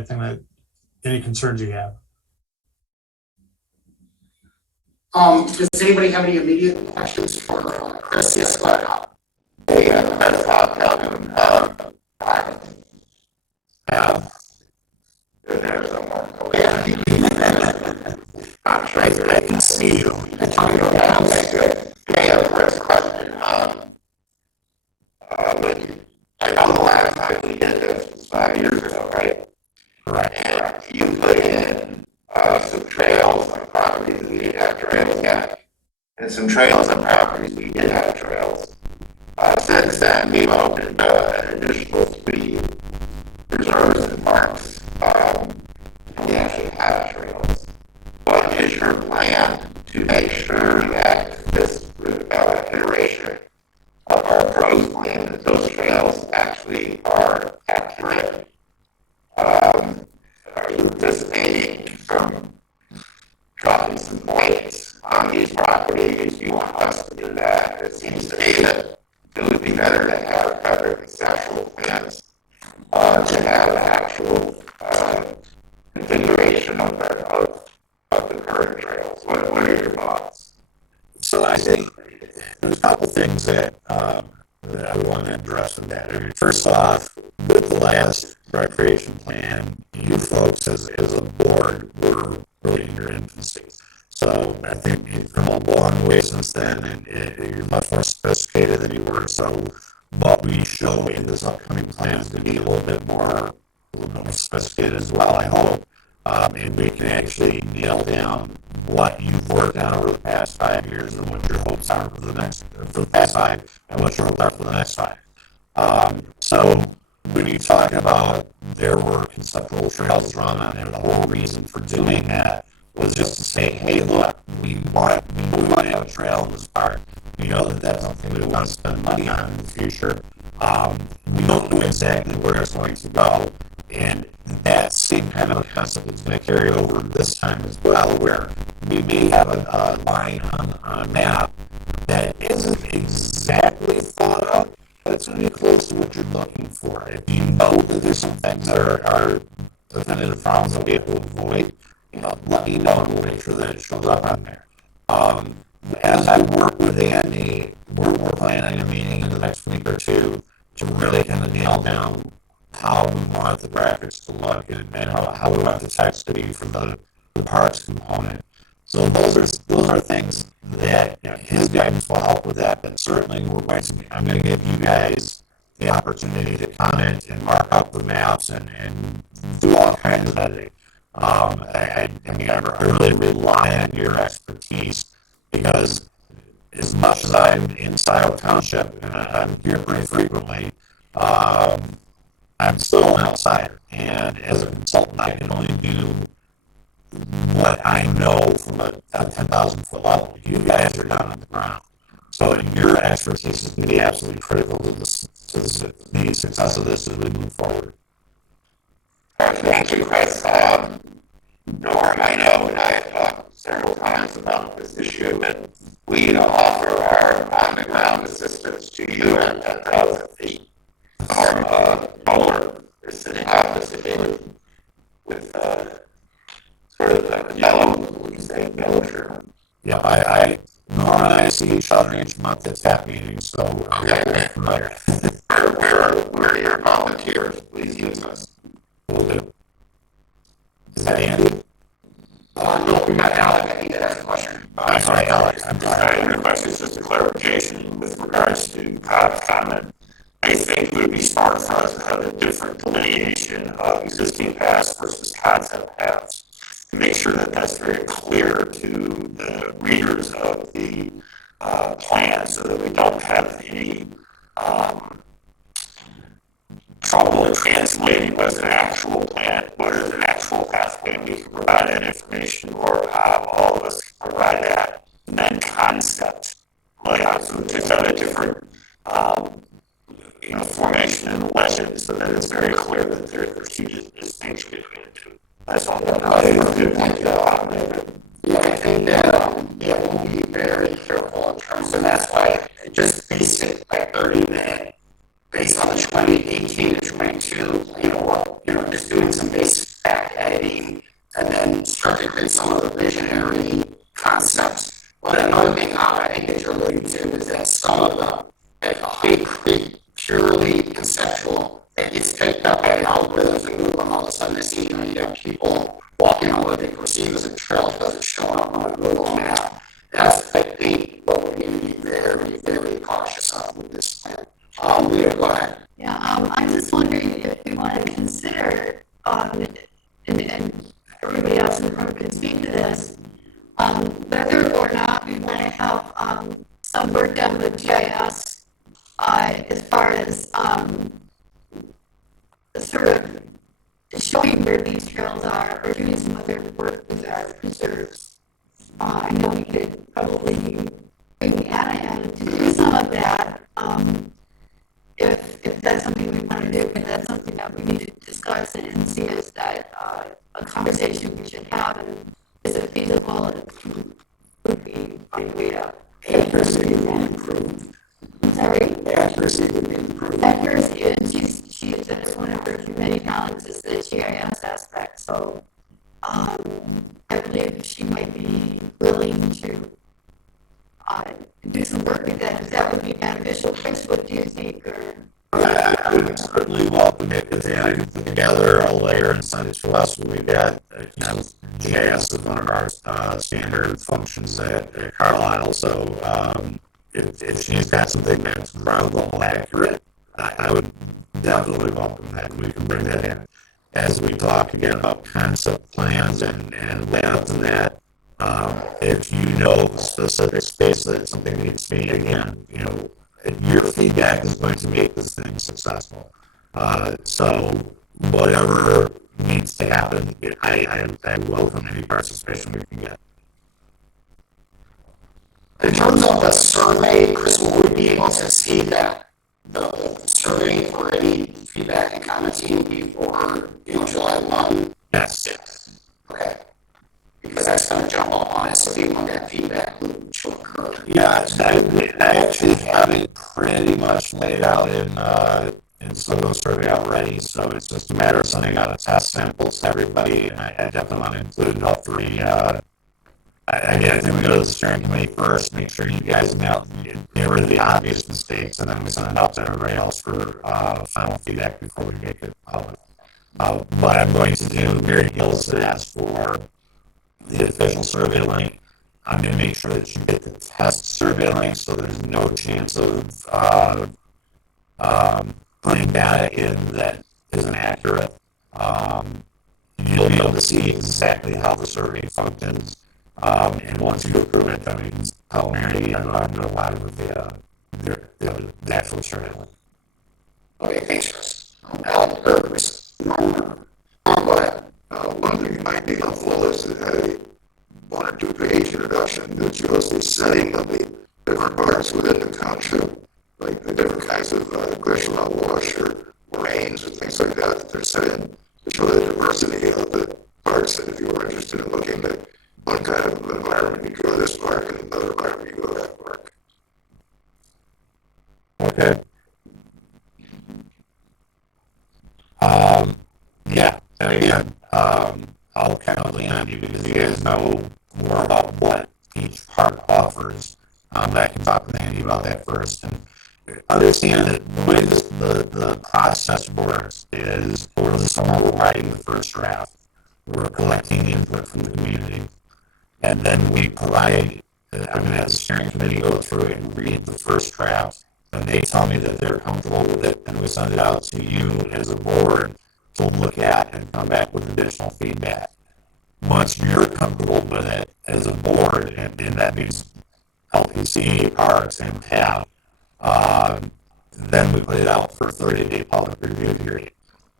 any concerns you have. Does anybody have any immediate questions for Chris? Yes, go ahead. I can see you. And talking about like a first question. When I know the last time we did this was 5 years ago, right? Right. And you put in some trails on properties that we didn't have trails yet, and some trails on properties we did have trails. Since then, we've opened an additional 3 reserves and parks. We actually have trails. What is your plan to make sure that this iteration of our pros plan, that those trails actually are accurate? Are you anticipating from dropping some points on these properties? Do you want us to do that? It seems to me that it would be better to have better conceptual plans, to have an actual configuration of the current trails. What are your thoughts? So I think there's a couple things that I want to address with that. I mean, first off, with the last recreation plan, you folks as a board were really in your infancy. So I think you've come a long way since then, and you're much more sophisticated than you were. So what we show in this upcoming plan is going to be a little bit more sophisticated as well, I hope. And we can actually nail down what you've worked on over the past 5 years and what your hopes are for the past 5, and what your hopes are for the next 5. So when you talk about there were conceptual trails drawn on there, the whole reason for doing that was just to say, hey, look, we want to have a trail in this park. We know that that's something we want to spend money on in the future. We don't know exactly where it's going to go. And that same kind of concept is going to carry over this time as well, where we may have a line on a map that isn't exactly thought up, but it's going to be close to what you're looking for. If you know that there's some things that are definitive problems that we have to avoid, let me know and we'll make sure that it shows up on there. As I work with Andy, we're planning a meeting in the next week or two to really kind of nail down how we want the graphics to look and how we want the text to be for the parks component. So those are things that his guidance will help with that. But certainly I'm going to give you guys the opportunity to comment and mark up the maps and do all kinds of editing. I really rely on your expertise, because as much as I'm in Scio Township and I'm here pretty frequently, I'm still an outsider, and as a consultant, I can only do what I know from a 10,000-foot level. You guys are down on the ground, so your expertise is going to be absolutely critical to the success of this as we move forward. Thank you, Chris. Norm, I know, and I have talked several times about this issue, but we offer our on-the-ground assistance to you at 10,000 feet. Our mower is sitting opposite you with sort of a yellow, we say yellow shirt. Yeah, Norm and I see each other each month at TAP meetings, so we're familiar. We're your volunteers. Please use us. Will do. Is that Andy? No, we got Alec. I think that's a question. I'm sorry, Alex. I'm sorry. Your question is just a clarification with regards to Cobb's comment. I think it would be smart for us to have a different delineation of existing paths versus concept paths, to make sure that that's very clear to the readers of the plan, so that we don't have any trouble in translating what's an actual plan, what is an actual pathway. We can provide that information, or all of us can provide that, and then concept layout. So it's got a different formation in the legend, so that it's very clear that there's huge distinction between the two. That's all. Yeah, I think that we'll be very careful in terms, and that's why I just basic like 30-minute based on the 2018 to 22, just doing some basic back editing and then start to create some of the visionary concepts. But another thing I think that you're alluding to is that some of the purely conceptual that gets picked up by algorithms and all of a sudden you have people walking on what they perceive as a trail because it's showing up on Whether or not we want to have some work done with GIS as far as sort of showing where these trails are or doing some other work with our preserves. I know we could probably bring Anna in to do some of that if that's something we want to do, but that's something that we need to discuss and see is that a conversation we should have and is it feasible and would be a way to accuracy would be improved. I'm sorry? Accuracy would be improved. Accuracy, and she said it's one of her many talents is the GIS aspect, so I believe she might be willing to do some work with that, if that would be beneficial. Chris, what do you think? Or I would certainly welcome it if they had put together a layer and send it to us. We've got, GIS is one of our standard functions at Carlisle. So if she's got something that's ground level accurate, I would definitely welcome that. We can bring that in as we talk again about concept plans and layouts and that. If you know the specific space that something needs to be, again, your feedback is going to make this thing successful. So whatever needs to happen, I welcome any participation we can get. in terms of the survey, Chris, will we be able to see that the survey for any feedback and commenting before July 1? Yes. Okay. Because that's going to jump up on us, so we want that feedback loop to occur. Yeah, I actually have it pretty much laid out in Scio survey already, so it's just a matter of sending out a test samples to everybody, and I definitely want to include all three. I think we go to the steering committee first, make sure you guys get rid of the obvious mistakes, and then we send it out to everybody else for final feedback before we make it public. What I'm going to do, Mary Hills had asked for the official survey link. I'm going to make sure that you get the test survey link so there's no chance of putting data in that isn't accurate. You'll be able to see exactly how the survey functions. And once you approve it, then we can tell Mary I'm going to allow with the actual survey link. Okay, thanks, Chris. One thing that might be helpful is to have a 1 or 2 page introduction that shows the setting of the different parts within the township, like the different kinds of glacial wash or moraines and things like that they're set in, to show the diversity of the parks. And if you were interested in looking at one kind of environment, you go to this park, and another environment, you go to that park. Okay. Yeah, and again, I'll kind of lean on you because you guys know more about what each park offers. I can talk with Andy about that first and understand that the way the process works is over the summer we're writing the first draft. We're collecting input from the community. And then we provide, I'm going to have the steering committee go through it and read the first draft. And they tell me that they're comfortable with it. And we send it out to you as a board to look at and come back with additional feedback. Once you're comfortable with it as a board, and that means LPC, parks, and PRAB, then we put it out for a 30-day public review period.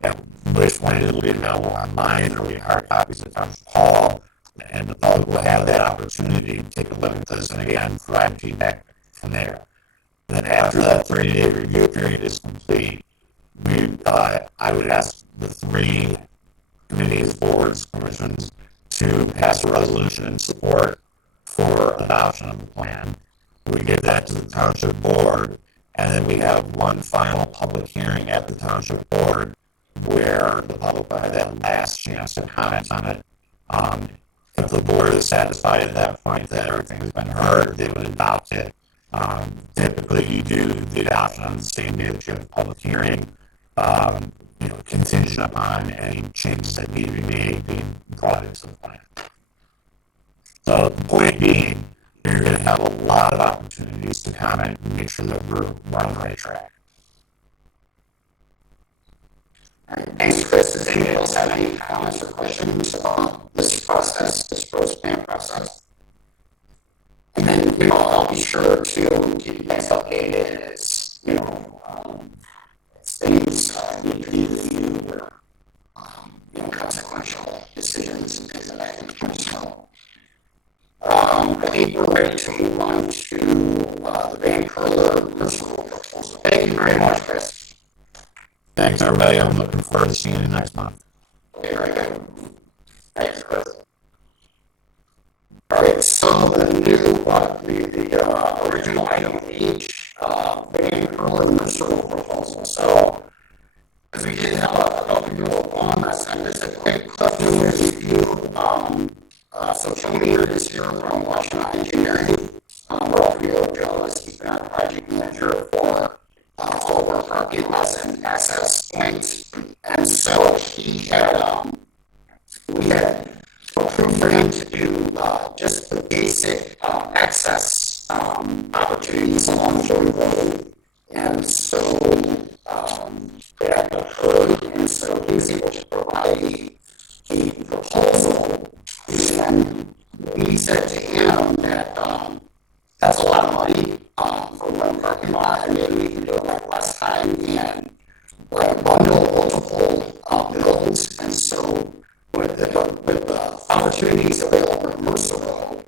At which point it'll be available online, or we hard copies at Township Hall, and the public will have that opportunity to take a look at this and again provide feedback from there. Then after that 30-day review period is complete, I would ask the 3 committees, boards, commissions to pass a resolution in support for adoption of the plan. We give that to the township board, and then we have one final public hearing at the township board where the public will have that last chance to comment on it. If the board is satisfied at that point that everything has been heard, they would adopt it. Typically, you do the adoption on the same day that you have a public hearing, contingent upon any changes that need to be made being brought into the plan. So the point being, you're going to have a lot of opportunities to comment and make sure that we're on the right track. All right, thanks, Chris. Does anybody else have any comments or questions about this process, this road plan process? I'll be sure to keep you guys updated as, as things need to be reviewed or, consequential decisions and things of that nature. So, I think we're ready to move on to the Van Curler municipal proposal. Thank you very much, Chris. Thanks, everybody. I'm looking forward to seeing you next month. Okay, very good. Thanks, Chris. All right, so the original item H, Van Curler municipal proposal. So, as we did have a renewal on last time, just a quick review. So Tony is here from Washington Engineering. We're all familiar with Joe as he's been our project manager for all of our parking lots and access points. And so we had approved for him to do just the basic access opportunities along Joey Road. And so that occurred, and so he was able to provide a proposal. And we said to him that that's a lot of money for one parking lot, and maybe we can do it like last time and bundle multiple bills. And so with the opportunities available in Mercer Road,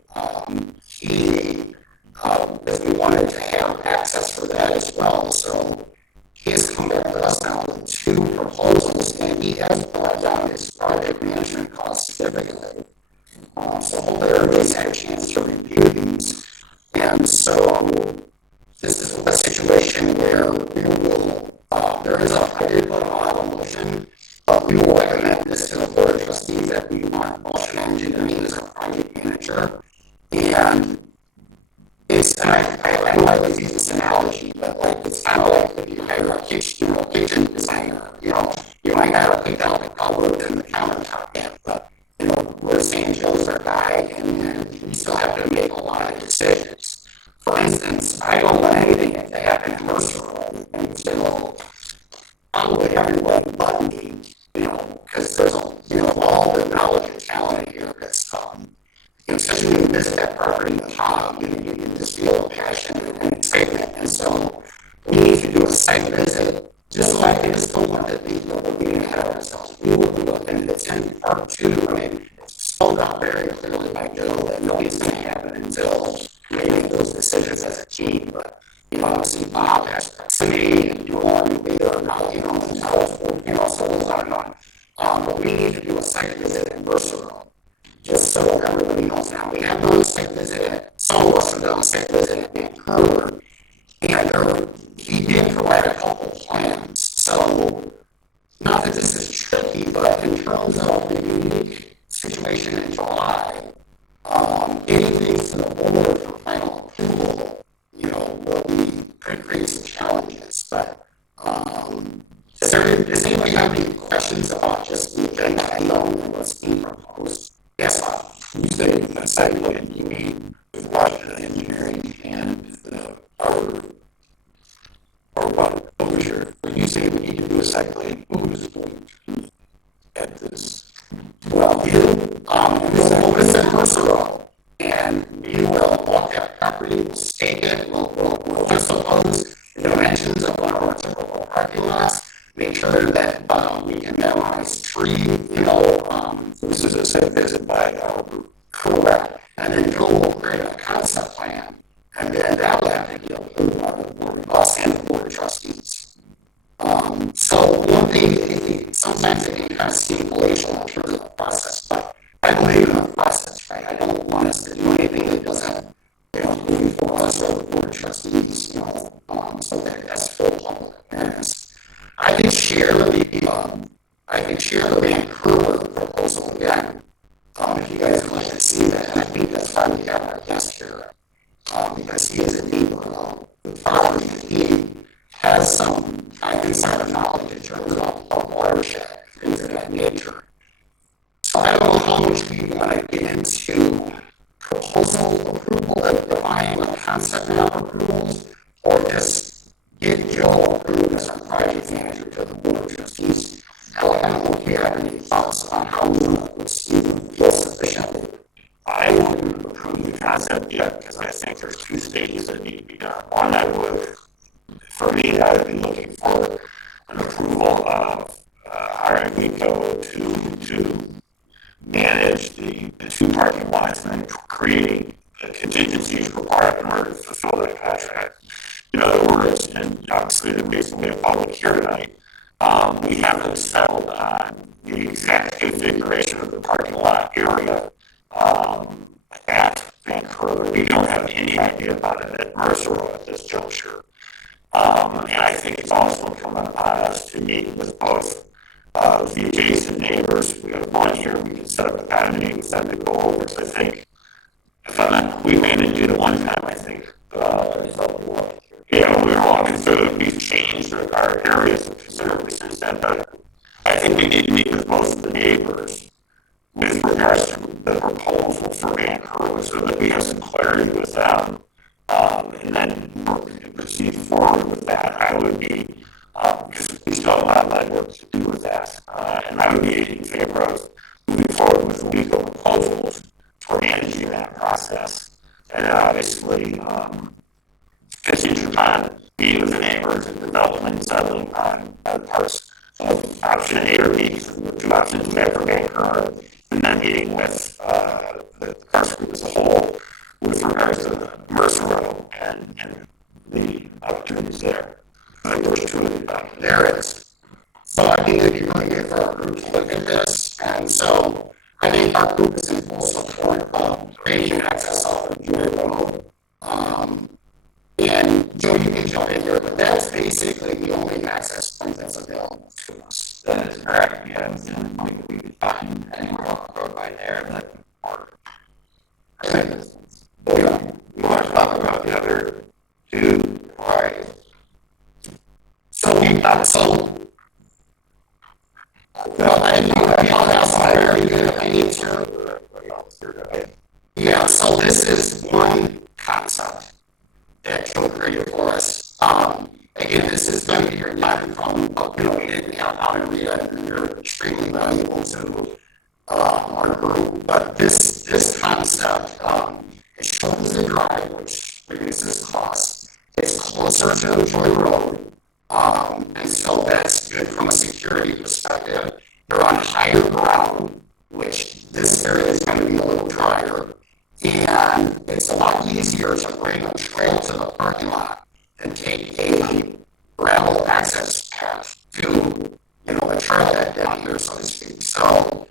because we wanted to have access for that as well. So he has come back to us now with two proposals, and he has brought down his project management costs significantly. So hopefully everybody's had a chance to review these. And so this is a situation where there is I did put a motion, but we will recommend this to the Board of Trustees that we want Washington Engineering as a project manager. And I know I always use this analogy, but it's kind of like if you hire a kitchen designer, you might not have picked out the color and the countertop yet, but we're saying Joe's our guy, and then we still have to make a lot of decisions. For instance, I don't want anything to happen in Mercer Road until probably everybody but me, because there's all the knowledge and talent here that's especially when you visit that property with Hog, you can just feel the passion and excitement. And so we need to do a site visit, just like I just don't want to be getting ahead of ourselves. We will be looking at it's in part 2. I mean, it's spelled out very clearly by Joe that nobody's going to happen until we make those decisions as a team. But, obviously Bob has proximity and Dawn, Peter, and so those are not. But we need to do a site visit in Mercer Road. Just so everybody knows now, we have done a site visit. Some of us have done a site visit at Vancouver, and he did provide a couple plans. So, not that this is tricky, but in terms of the unique situation in July, getting things to the board for final approval, could create some challenges. But does anybody have any questions about just the agenda item and what's being proposed? Yes, You say a site plan you mean with Washington Engineering and or what closure. When you say we need to do a site plan, who's going to at this? Well, we'll visit Mercer Road, and we will walk that property, we'll stake it, we'll just oppose the dimensions of our typical parking lots, make sure that we can minimize tree, This is a site visit by our group. correct, and then we'll create a concept plan, and then that will have to be approved by the board of us and the Board of Trustees. So one thing, I think sometimes it can kind of seem glacial in terms of the process, but I believe in the process, right? I don't want us to do anything that doesn't, move for us or the Board of Trustees, so that that's full public awareness. I can share the Vancouver proposal again, if you guys would like to see that. I think that's why we have our guest here, because he is a neighbor of the property. He has some insider knowledge in terms of watershed, things of that nature. So I don't know how much we want to get into proposal approval and define the concept map approvals, or just get Joe approved as a project manager to the Board of Trustees. I don't know if you have any thoughts on how we want to proceed and feel sufficiently. I want to approve the concept yet, because I think there's two stages that need to be done. One, for me, I would be looking for an approval of hiring Rico to manage the two parking lots and then creating the contingencies required in order to fulfill that contract. In other words, and obviously there may be a public here tonight, we haven't settled on the exact configuration of the parking lot area at Vancouver. We don't have any idea about it at Mercer at this juncture. And I think it's also incumbent upon us to meet with both the adjacent neighbors. We have one here, we can set up a kind of meeting with them to go over, because I think, we ran into it one time, I think. We were walking through it, we've changed our areas considerably since then, but I think we need to meet with both of the neighbors with regards to the proposal for Vancouver, so that we have some clarity with them, and then proceed forward with that. I would be, because we still have a lot of legwork to do with that, and I would be in favor of moving forward with legal proposals for managing that process. And obviously, contingent upon meeting with the neighbors and development, settling on parts of option A or B, the two options we have for Vancouver, and then meeting with the parts group as a whole with regards to Mercer Road and the opportunities there. I think there's two there is. So I think it'd be really good for our group to look at this, and so I think our group is in full support of creating access off of Joy Road. And Joe, you can jump in here, but that's basically the only access point that's available to us. That is correct. Yeah, it's the only point that we could find anywhere off the road by there that can work. We want to talk about the other two, right? So we got well, I know that y'all have some very good ideas here. Yeah, so this is one concept that Joe created for us. Again, this is going to be your time from, we didn't have how to read it, and you're extremely valuable to our group. But this concept, it shows the drive, which reduces costs. It's closer to Joy Road. And so that's good from a security perspective. You're on higher ground, which this area is going to be a little drier. And it's a lot easier to bring a trail to the parking lot and take a gravel access path to, the trailhead down here, so to speak. So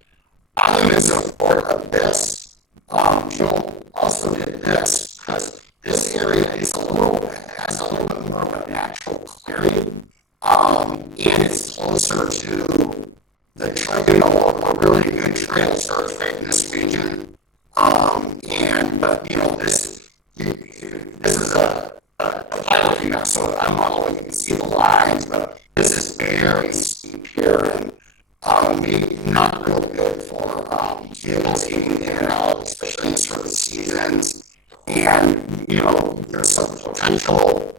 I'm in support of this. Joe also did this because this area has a little bit more of a natural clearing. And it's closer to the trail, a really good trail surfing in this region. This is a pilot, so I'm not only can see the lines, but this is very steep here and not real good for vehicles getting in and out, especially in certain seasons. And there's some potential.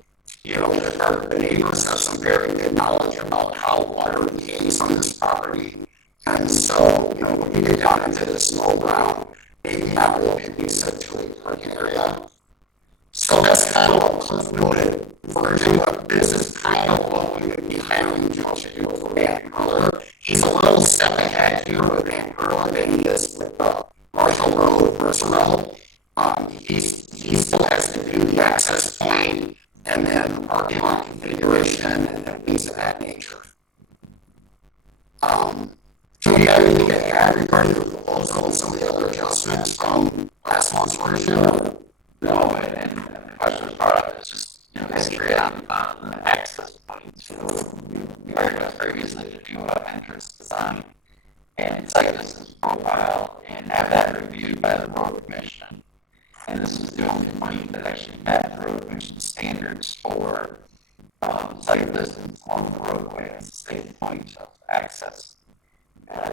The neighbors have some very good knowledge about how water behaves on this property. And so, when you get down into this low ground, maybe not real conducive to a parking area. So that's kind of what Cliff noted. We're doing this is kind of what we would be hiring Joe to do for Vancouver. He's a little step ahead here with Vancouver than he is with Marshall Road, Mercer Road. He still has to do the access point and then the parking lot configuration and things of that nature. Do we have anything to add regarding the proposal and some of the other adjustments from last month's version? No, and the question brought up is just, history on the access points. We hired us previously to do entrance design and site distance profile and have that reviewed by the road commission. And this is the only point that actually met the road commission standards for site distance along the roadway as a state point of access.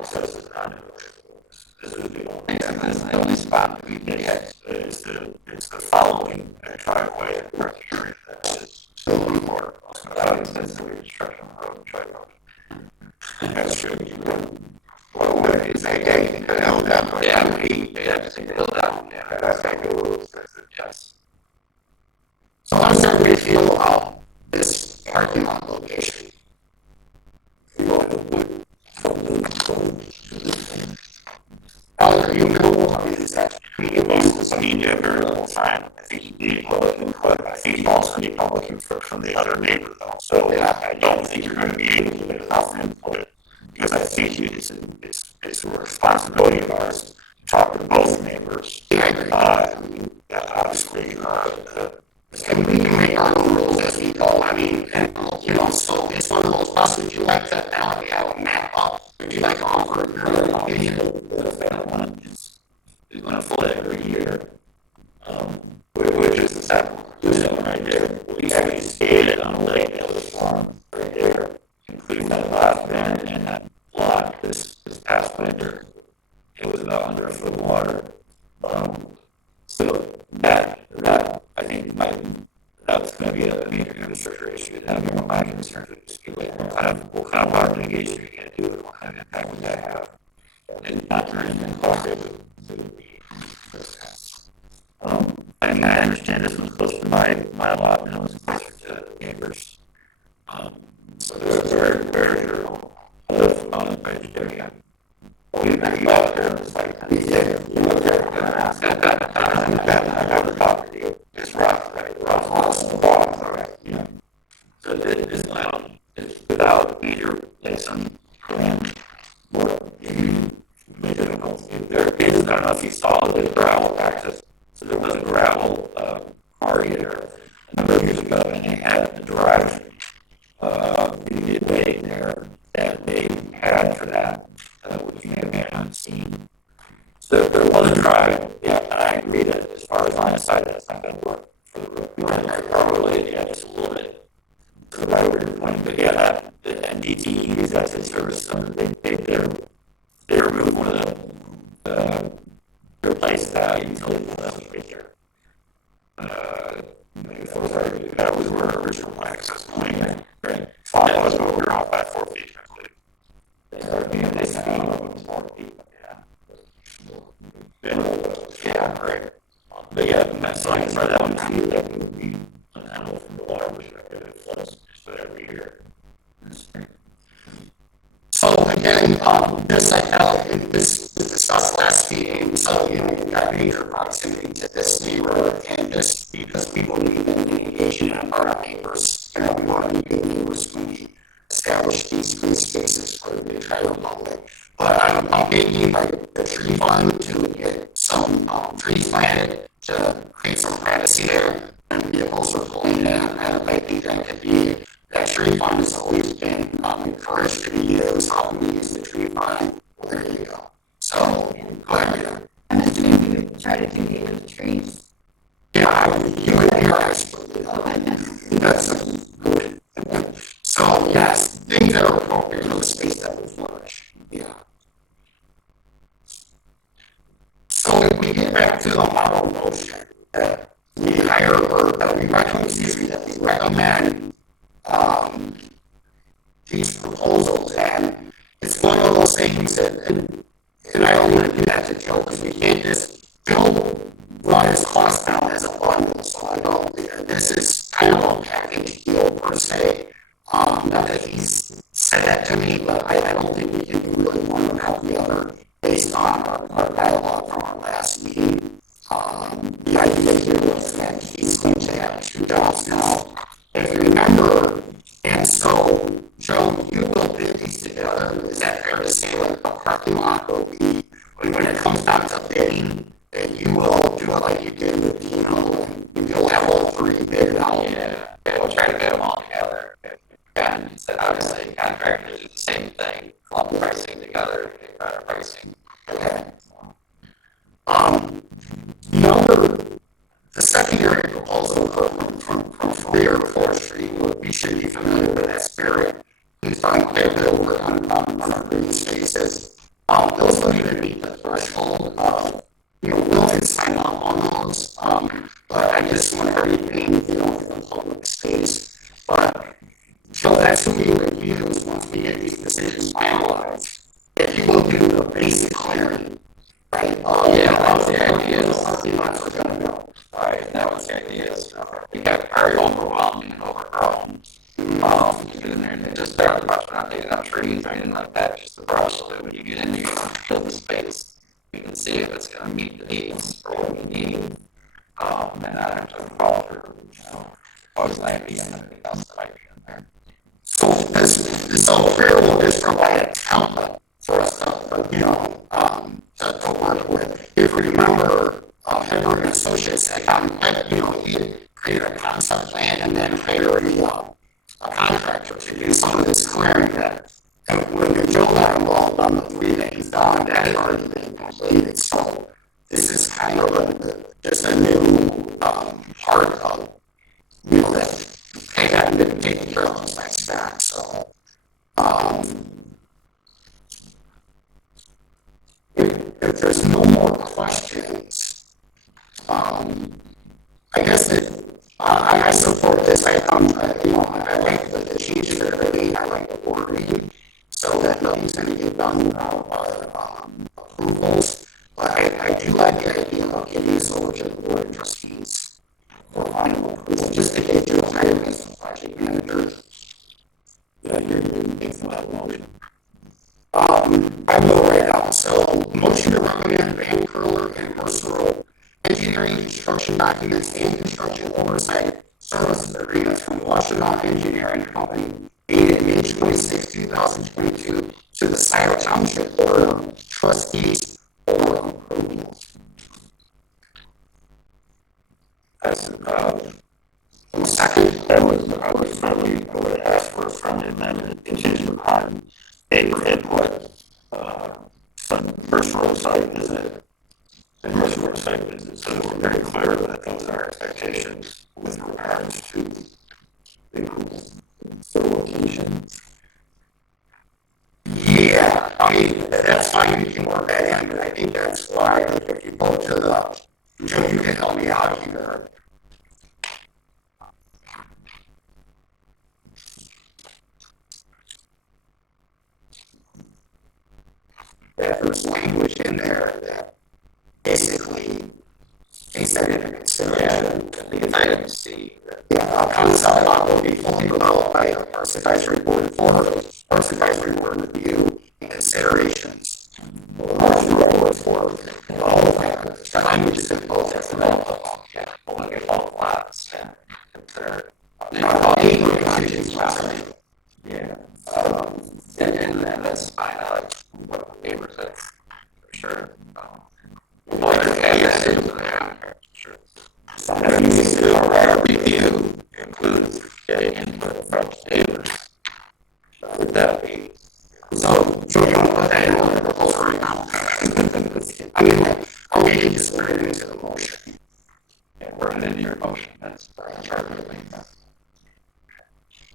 So this is non-negotiable. This is the only spot that we did yet. It's the following driveway and parking area that is still on board. Without extensive reconstruction of the road and driveway. That's true. Well, what is that? Yeah, they have to take the hill down. Yeah, that's like the rules. yes. So how does everybody feel about this parking lot location? You know, I mean, is that, I mean, you have very little time. I think you need public input. I think you also need public input from the other neighbor though. So yeah, I don't think you're going to be able to get enough input because I think it's a responsibility of ours to talk to both neighbors. Yeah, obviously, and we can make our own rules as we go. I mean, and, you know, so it's one of those buses. Would you like to now we have a map up? Would you like to offer your opinion? That one is going to flood every year, which is the second one right there. We actually skated on the lake that was formed right there, including that last bend and that lot this past winter. It was about under a foot of water. So that I think that's going to be a major infrastructure issue. That would be one of my concerns. Would just be like what kind of water mitigation are you going to do, and what kind of impact would that have? And not turn anything positive. I mean, I understand this one's close to my lot, and it was closer to neighbors. So there's where you're right there, yeah. We've been out there, it's like, you know, that property is rough, right? Rough house and the bottom, right? Yeah. So it's without major, like some land work, made difficult. There is, I don't know if you saw the gravel access. So there was a gravel quarry there a number of years ago, and they had a drive midway there that they had for that, which you may have not seen. So there was a drive, yeah, and I agree that as far as line of sight, that's not going to work for the road. You want to probably, yeah, just a little bit to the right where you're pointing, but yeah, that, and DTE is that's in service, so they removed one of the replace that utility that was right there. That was where original access point, right? 5 was, but we were off by 4 feet, I believe. They started being they said 4 feet, yeah, right. But yeah, that's so I can try that one too. That would be an animal from the water, which it floods just about every year. So again, just like how this was discussed last meeting, so you know, we've got major proximity to this neighborhood, and just because we believe in the engagement of our neighbors, you know, we want to be good neighbors when we establish these green spaces for the entire public. But I'm making like the tree fund to get some trees planted to create some privacy there, and vehicles are pulling in, and I think that could be. That tree fund has always been encouraged to be used. How can we use the tree fund? Well, there you go. So, go ahead. And then you try to do the trees. Yeah, you would be actually. That's good. So, yes, things that are appropriate for the space that will flourish. Yeah. So, if we get back to the model motion that we hire or that we recommend these proposals, and it's one of those things that, and I don't want to do that to Joe because we can't just build Ryan's cost down as a bundle, so I don't, this is kind of a package deal per se, not that he's said that to me, but I don't think we can do really one without the other based on our dialogue from our last meeting. The idea here was that he's going to have 2 jobs now, if you remember. And so, Joe, you will bid these together. Is that fair to say, like a parking lot will be, when it comes down to bidding, that you will do it like you did with Dino, and you'll have all 3 bid out? Yeah, we'll try to bid them all together. And so obviously, contractors do the same thing, club pricing together, better pricing. Okay. The secondary proposal from Freer Forestry, we should be familiar with that spirit. We've done quite a bit of work on our green spaces. Those don't even meet the threshold. We'll get sign off on those. But I just want everything, from public space. But so that's what we would use once we get these decisions finalized. If you will do the basic clearing, right? That's the idea. We're gonna go. right? And that was the idea, is, we got very overwhelmed and overgrown. And they're just barely about not taking out trees or anything like that, just the brush, so that when you get in there, you can fill the space. You can see if it's gonna meet the needs for what you need. And not have to crawl through, bugs landing and everything else that might be in there. So this whole prayer will just provide a template for us to work with. If we remember, Henry and Associates had he created a concept plan and then hired a contractor to do some of this clearing that. And when Joe got involved on the 3 that he's done, that had already been completed. So this is kind of just a new part of, that they haven't been taken care of like that. So, if there's no more questions, I guess that I support this. I like the changes that are made. I like the wording, so that nothing's going to get done without approvals. But I do like the idea of getting this over to the board of trustees for final approval, just to get you a higher list of project managers. Yeah, you're making that motion. I will right now. So, motion to recommend Van Curler and Mercer engineering construction documents and construction oversight services agreement from Washington Engineering Company dated May 26, 2022 to the Scio Township Board of Trustees for approval. That's second. I would ask for a friendly amendment contingent upon neighbor input. First road site visit. And first road site visit, so we're very clear that those are expectations with regards to the location. Yeah, I mean, that's fine, you can work that in, but I think that's why if you go to the, Joe, you can help me out here. There's language in there that basically takes that into consideration. Because I didn't see that concept lot will be fully developed by a Parks Advisory Board for Parks Advisory Board review and considerations. For all of that. The language is difficult to develop. Yeah, we'll look at all lots and consider. Yeah. And that's fine. I like what the neighbors said, for sure. Sure. Our review includes getting input from neighbors. Would that be? So, you want to put that in the proposal right now? I mean, I'll make it just put it into the motion. Yeah, put it into your motion. That's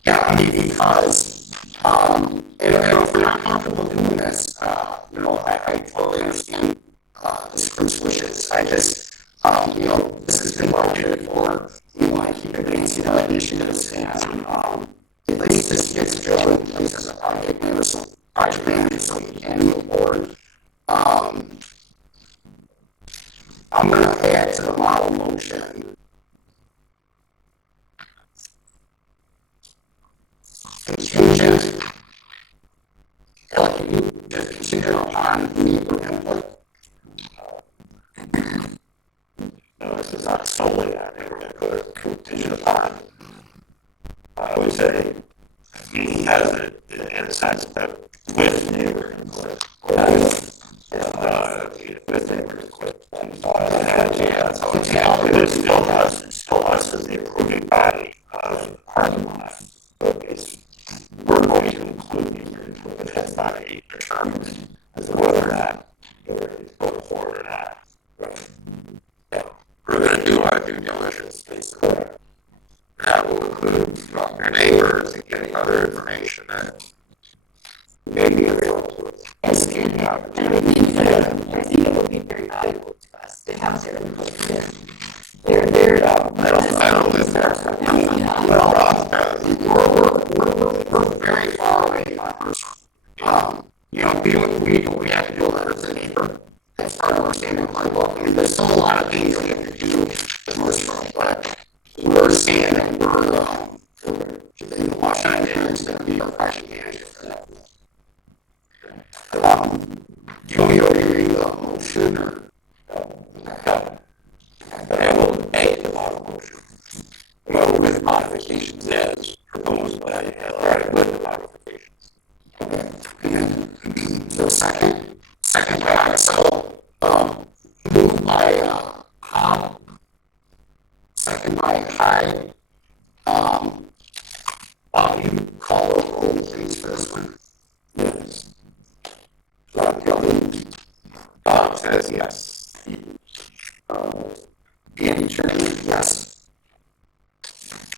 yeah, I mean, because, and if we're not comfortable doing this, I totally understand the group's wishes. I just, this has been budgeted for. We want to keep advancing our initiatives, and at least this gets Joe in place as a project manager, so we can move forward. I'm going to add to the model motion contingent, just contingent upon neighbor input. No, this is not solely on neighbor input, contingent upon. I would say he has it in a sense that with neighbor input, with neighbor input. Yeah, so it's still us as the approving body of parking lot. We're going to include neighbor input, but that's not a determinant as to whether or not it's going forward or not. Right. Yeah. We're going to do our due diligence, basically. That will include talking to neighbors and getting other information that may be available to us. Educating the opportunity. I think it would be very valuable to us to have their input in. I don't live there. We're very far away from our person. We have to do a letter to the neighbor. That's part of our standard playbook. I mean, there's still a lot of things we have to do. There's with modifications as proposed by LRI with the modifications. Okay. And then, so second by so, moved by, second by Hyde. You call a roll please for this one. Yes. Bob says yes. Andy Chairman, yes.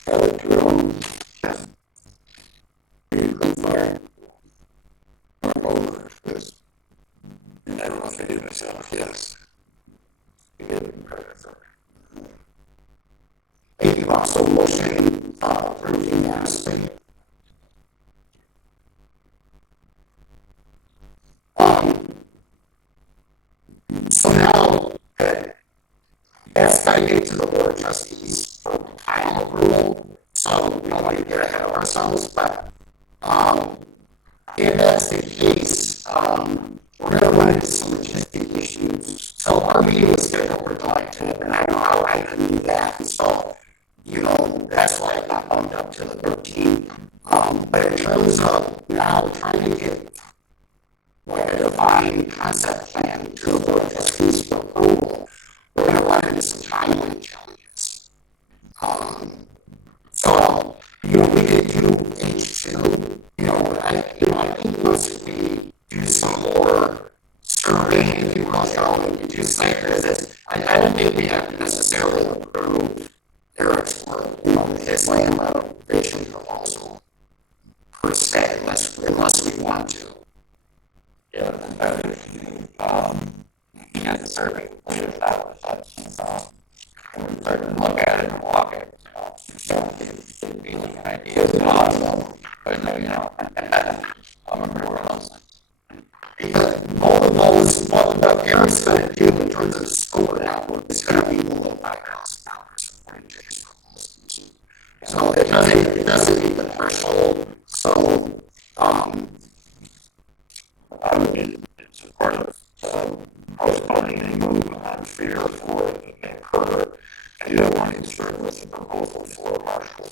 Ellie Jerome, yes. Ian Grunfire, Mark Over, yes. And I don't know if I did myself, yes. Thank you. Also motion approved unanimously. So now, as I get to the board of trustees for final approval, so we don't want to get ahead of ourselves, but if that's the case, we're gonna run into some logistic issues. So our meeting was scheduled for July 10th, and I know how I can do that, and so, that's why I got bumped up to the 13th. But in terms of now trying to get like a defined concept plan to the board of trustees for approval, we're gonna run into some timeline challenges. So, we could do H2, I think once we do some more surveying, if you will, we could do site visits. I don't think we have to necessarily approve Eric's work, his land renovation proposal per se, unless we want to. Yeah, he has a survey later that was that. And we start to look at it and walk it. So it'd be like an idea of possible, but no, I remember where else. Because all of those, what Eric's going to do in terms of the school and outlook is going to be below $5,000. So it doesn't meet the threshold. So I would be in support of postponing any move on fear for the incur. I do not want to start with a proposal for Marshall.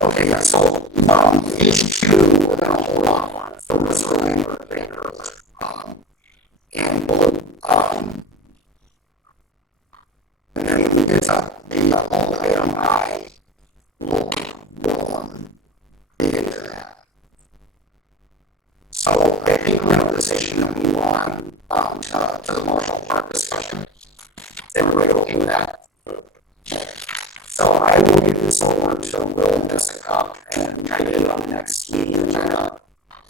Okay, yeah, so H2, we're going to hold off on for Mr. Lambert Baker. And we'll, and then when we get to the whole item I, we'll dig into that. So I think we're in a position to move on to the Marshall Park discussion. Everybody okay with that? So I will give this over to Will and Jessica and try to get it on the next meeting agenda,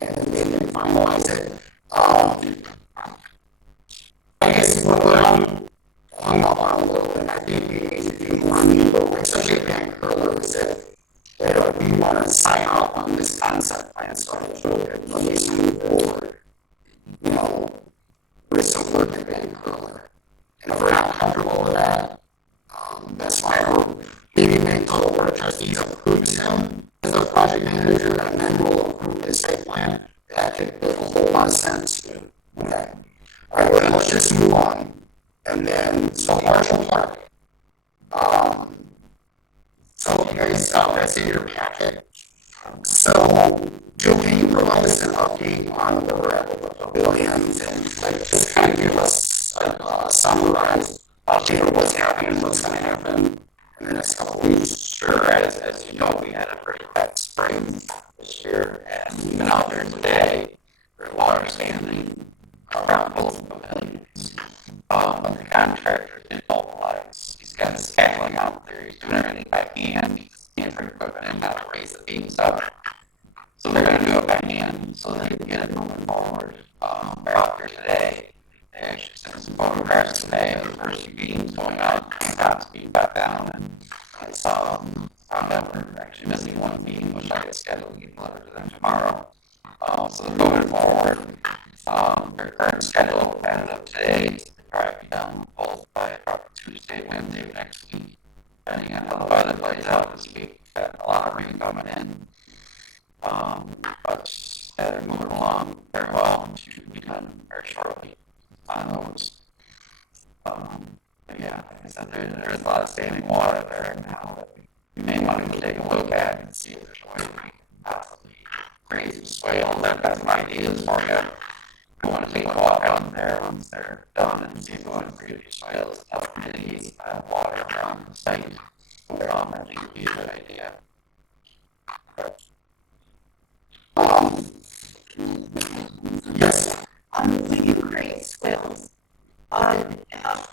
and then they can finalize it. I guess what I'm hung up on a little bit, I think we need to do more meaningful research again earlier, is that we want to sign off on this concept plan, so let me move forward, with some work again earlier. And if we're not comfortable with that, that's fine. Or maybe make the board of trustees approves him as a project manager, and then we'll approve his site plan. That could make a whole lot of sense. Okay. All right, well, then let's just move on. And then, so Marshall Park. So you guys that's in your packet. So Joe, can you provide us an update on where we're at with the pavilions and just kind of give us a summarized update of what's happening, what's going to happen in the next couple of weeks? Sure, as you know, we had a pretty wet spring this year, and even out there today, there's water standing around both pavilions. The contractor did mobilize. He's got his scaling out there. He's doing everything by hand. He's can't bring equipment in now to raise the beams up. So they're going to do it by hand so they can get it moving forward. They're out there today. They actually sent some photographs today of the first few beams going up, and got beam back down. And I saw found out we're actually missing one beam, which I get scheduled to get delivered to them tomorrow. So they're moving forward. Their current schedule ended up today. They'll probably be done both by probably Tuesday, Wednesday of next week, depending on how the weather plays out this week. Got a lot of rain coming in. But they're moving along very well and should be done very shortly on those. But yeah, like I said, there's a lot of standing water there now that we may want to take a look at and see if there's a way we can possibly create some swales. That's some ideas for you. We want to take a walk out there once they're done and see if we want to create these swales, help mitigate water around the site. I think it would be a good idea. Yes. When you create swales,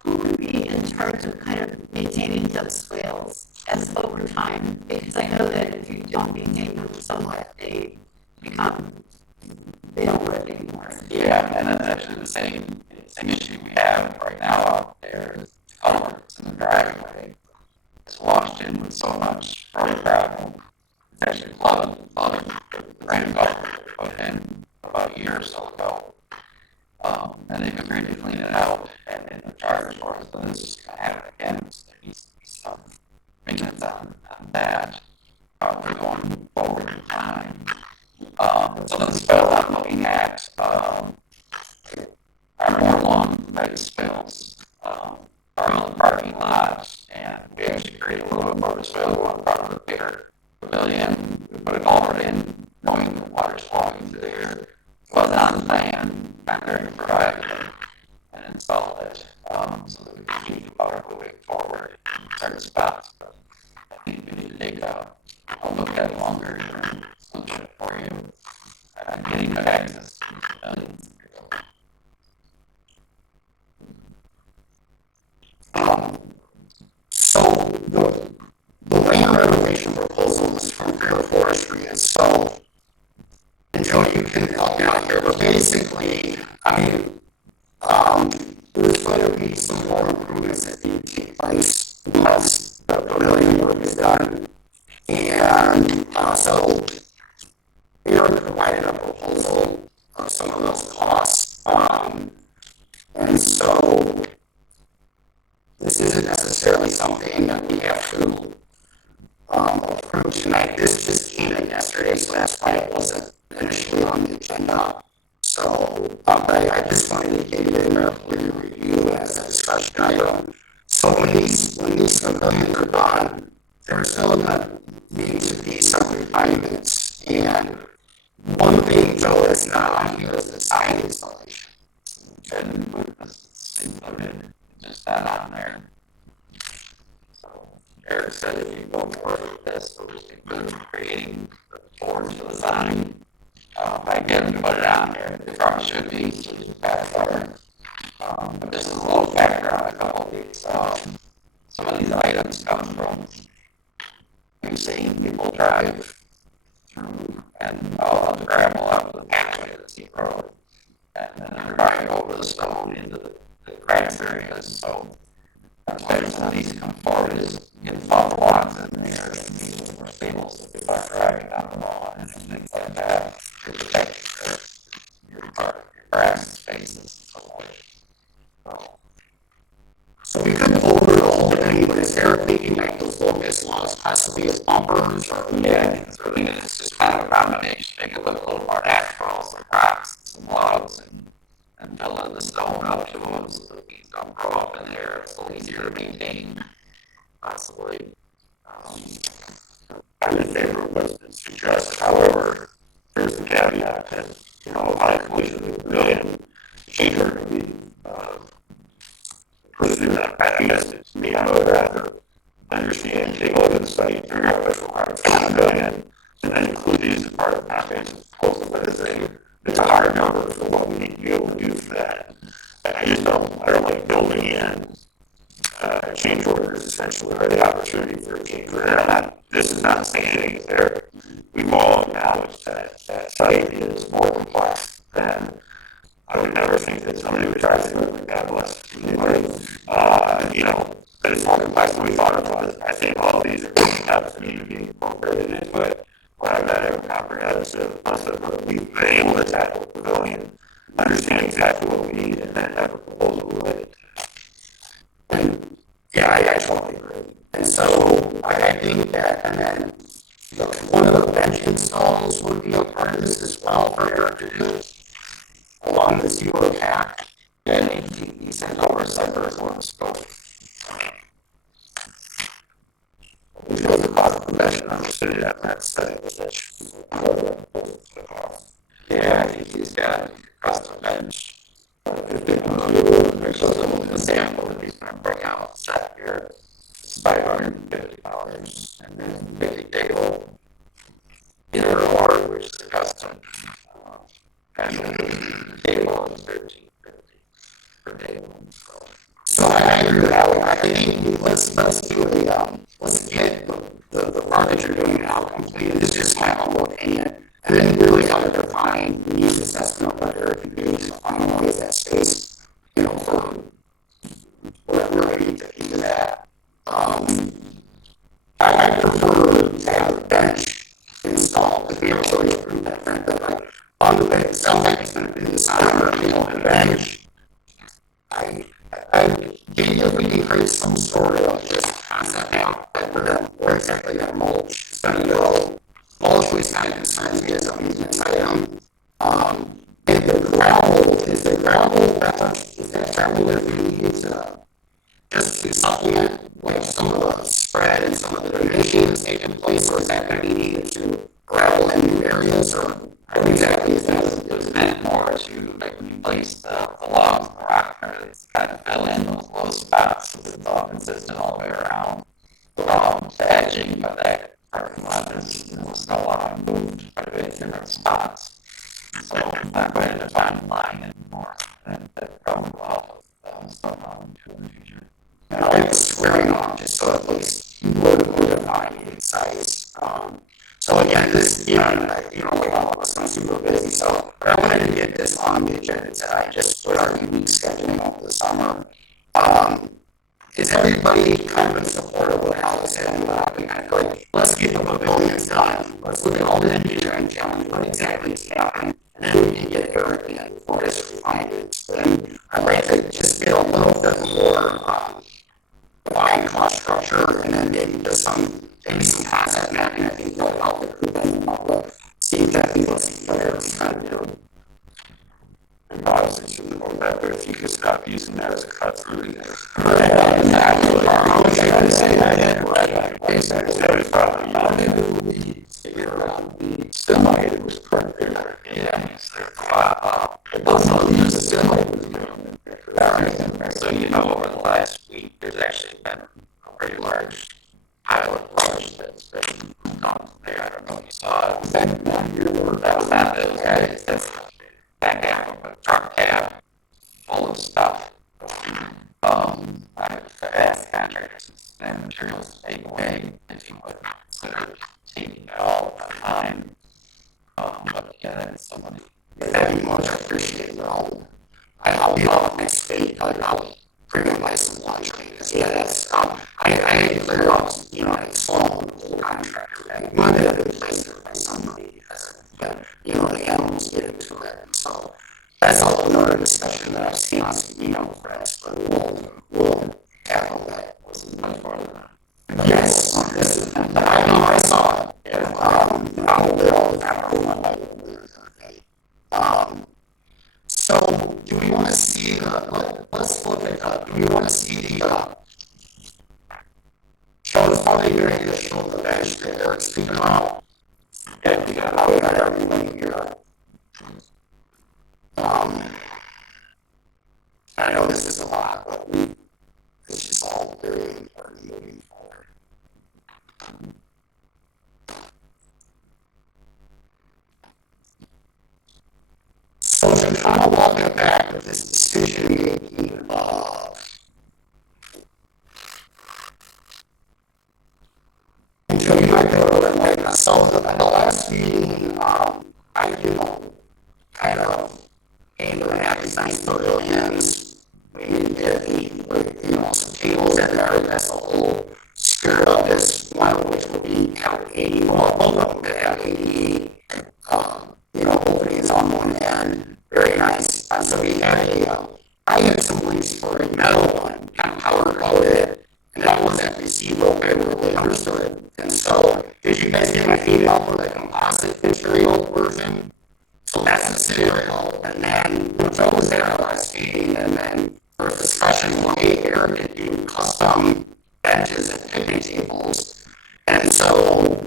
who would be in charge of kind of maintaining those swales as over time? Because I know that if you don't maintain them somewhat, they don't work anymore. Yeah, and that's actually the same issue we have right now out there. Culverts in the driveway. It's washed in with so much road gravel. It's actually flooded the rain culvert we put in about a year or so ago. And they've agreed to clean it out and in the charge for us, but it's just going to happen again. So there needs to be some maintenance on that going forward in time. Some of the spells I'm looking at are more long leg spills around the parking lot, and we actually created a little bit more of a spill on front of the bigger pavilion. We put a culvert in, knowing the water's flowing through there. It wasn't on the plan, not there to provide it and install it, so that we can keep the water moving forward in certain spots. But I think we need to take a look at a longer term solution for you. Getting good access to the pavilions. So the land renovation proposal is from Fair Forestry, and so, and Joe, you can help me out here, but basically, I mean, there's going to be some more improvements that need to take place once the pavilion work is done. And so we already provided a proposal of some of those costs. And so this isn't necessarily something that we have to approve tonight. This just came in yesterday, so that's why it wasn't initially on the agenda. So I just wanted to get it in there for your review as a discussion item. So when these pavilions are done, there's still going to need to be some refinements. And one thing, Joe, that's not on here is the sign installation. And with this included, just not on there. So Eric said if you go forward with this, we'll just include creating the forms for the sign. I get them to put it on there. It probably should be, so just pass over. But this is a little background, a couple of these. Some of these items come from we've seen people drive through and all the gravel out to the pathway of the steep road. And then they're driving over the stone into the cracks areas. So that's why some of these come forward is get buffer blocks in there and be a little more stable so people aren't driving down the lawn and things like that to protect your grass spaces and so forth. So we couldn't over the whole thing, but is there thinking like those locust laws possibly as bumpers or it's really it's just kind of a combination. Make it look a little more natural, some rocks, some logs, and fill in the stone up to them so the weeds don't grow up in there. It's a little easier to maintain, possibly. I'm in favor of what's been suggested. However, there's the caveat that, upon completion of the pavilion, the change order can be pursued. I guess it's me, I would rather understand, take a look at the site, figure out what's required for the pavilion, and then include these as part of the comprehensive proposal. But it's a hard number for what we need to be able to do for that. I don't like building in change orders essentially, or the opportunity for a change order. This is not saying anything there. We've all acknowledged that site is more complex than I would never think that somebody would try to do it like that unless that it's more complex than we thought it was. I think all of these are good steps that need to be incorporated into it. When I've got a comprehensive list of what we've been able to tackle the pavilion, understand exactly what we need, and then have a proposal related to it. And I totally agree. And so I think that, and then one of the bench installs would be a part of this as well for Eric to do along the zero pack. And he sent over a separate one scope. Which was a cost should understood it at that stage. Yeah, I think he's got custom bench. If they come to there's a sample that he's gonna bring out set here. It's $550, and then maybe table inner or which is a custom. And then table is $13.50 per table. So I agree with that. I think let's do let's get the part that you're doing now completed. It's just kind of looking at it. And then really how to define the needs assessment, whether it can be to finalize that space, for whatever we need to do that. I prefer to have a bench installed to be able to approve that, frankly, like on the bench. It sounds like it's going to be the side or the bench. I think that we can create some sort of just concept out where exactly that mulch is going to go. Mulch was kind of concerns me as a maintenance item. And the gravel, is that gravel that we need to just to supplement like some of the spread and some of the donation that's taking place, or is that going to be needed to gravel in new areas, or what exactly is that? It was meant more to like replace the logs and the rock to kind of fill in those low spots so that it's all consistent all the way around. The edging of that parking lot is still a lot moved quite a bit in different spots. So I'm not going to define the line anymore. And that probably will help with somehow in the future. And I like the squaring off just so at least you would define the size. So again, this, we all of us are super busy, so I wanted to get this on the agenda tonight just with our unique scheduling over the summer. Is everybody kind of in support of what Alex said and what I feel like, let's get the pavilions done. Let's look at all the engineering challenge, what exactly is happening, and then we can get there again for this refinement. And I'd like to just get a little bit more defined cost structure, and then maybe some concept mapping. I think that will help improve the public. See exactly what's there to kind of do. And obviously, should go back, but if you could stop using that as a cut through, that was probably not able to figure around the semi that was correct there. Yeah, it wasn't use the semi. So, over the last week, there's actually been a very large pilot project that's been gone there. I don't know if you saw it. That was not those guys. That's back half of a truck cab full of stuff. I've asked contractors and materials to take away if you would consider taking it all at a time. But yeah, that's somebody very much appreciated. I'll be off next week. I'll bring in my some lunch. Yeah, that's I clear off, I saw the whole contractor and Monday I've been placed there by somebody because the animals get into it. So that's all another discussion that I've seen on some threads, but we'll tackle that. Yes, I know I saw it. Yeah. Probably all the time. So do we want to see let's look at do we want to see the show the funding area to show the bench that they're speaking about? And we got everybody here. I know this is a lot, but it's just all very important moving forward. So to kind of walk it back with this decision making until you might go to like myself at the last meeting, I kind of aimed at having nice pavilions. We need to get some tables in there. That's the whole spirit of this, one of which will be AD, welcome to have AD, openings on one end. Very nice. So we had I had some links for a metal one, kind of powder coated, and that wasn't received real favorably understood. And so, did you guys get my email for the composite material version? So that's the scenario. And then Joe was there last meeting, and then for discussion, Eric could do custom benches and picnic tables. And so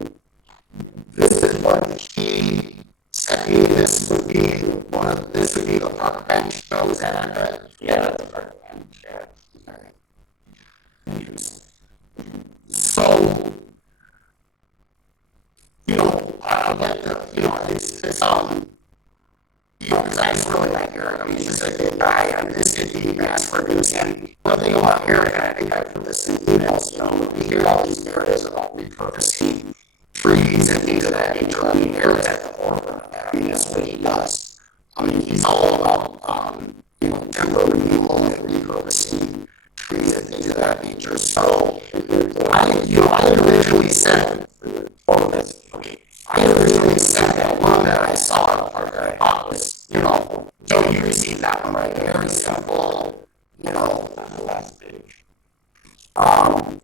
I'd like to, because I just really like Eric. I mean, he's just a good guy, and this could be mass produced. And one thing about Eric, I think I put this in emails, we hear all these narratives about repurposing trees and things of that nature. I mean, Eric's at the forefront of that. I mean, that's what he does. I mean, he's all about, timber removal and repurposing trees and things of that nature. So, I originally said, that one that I saw, or that I thought was, Joe, you received that one right there, very simple, on the last page. I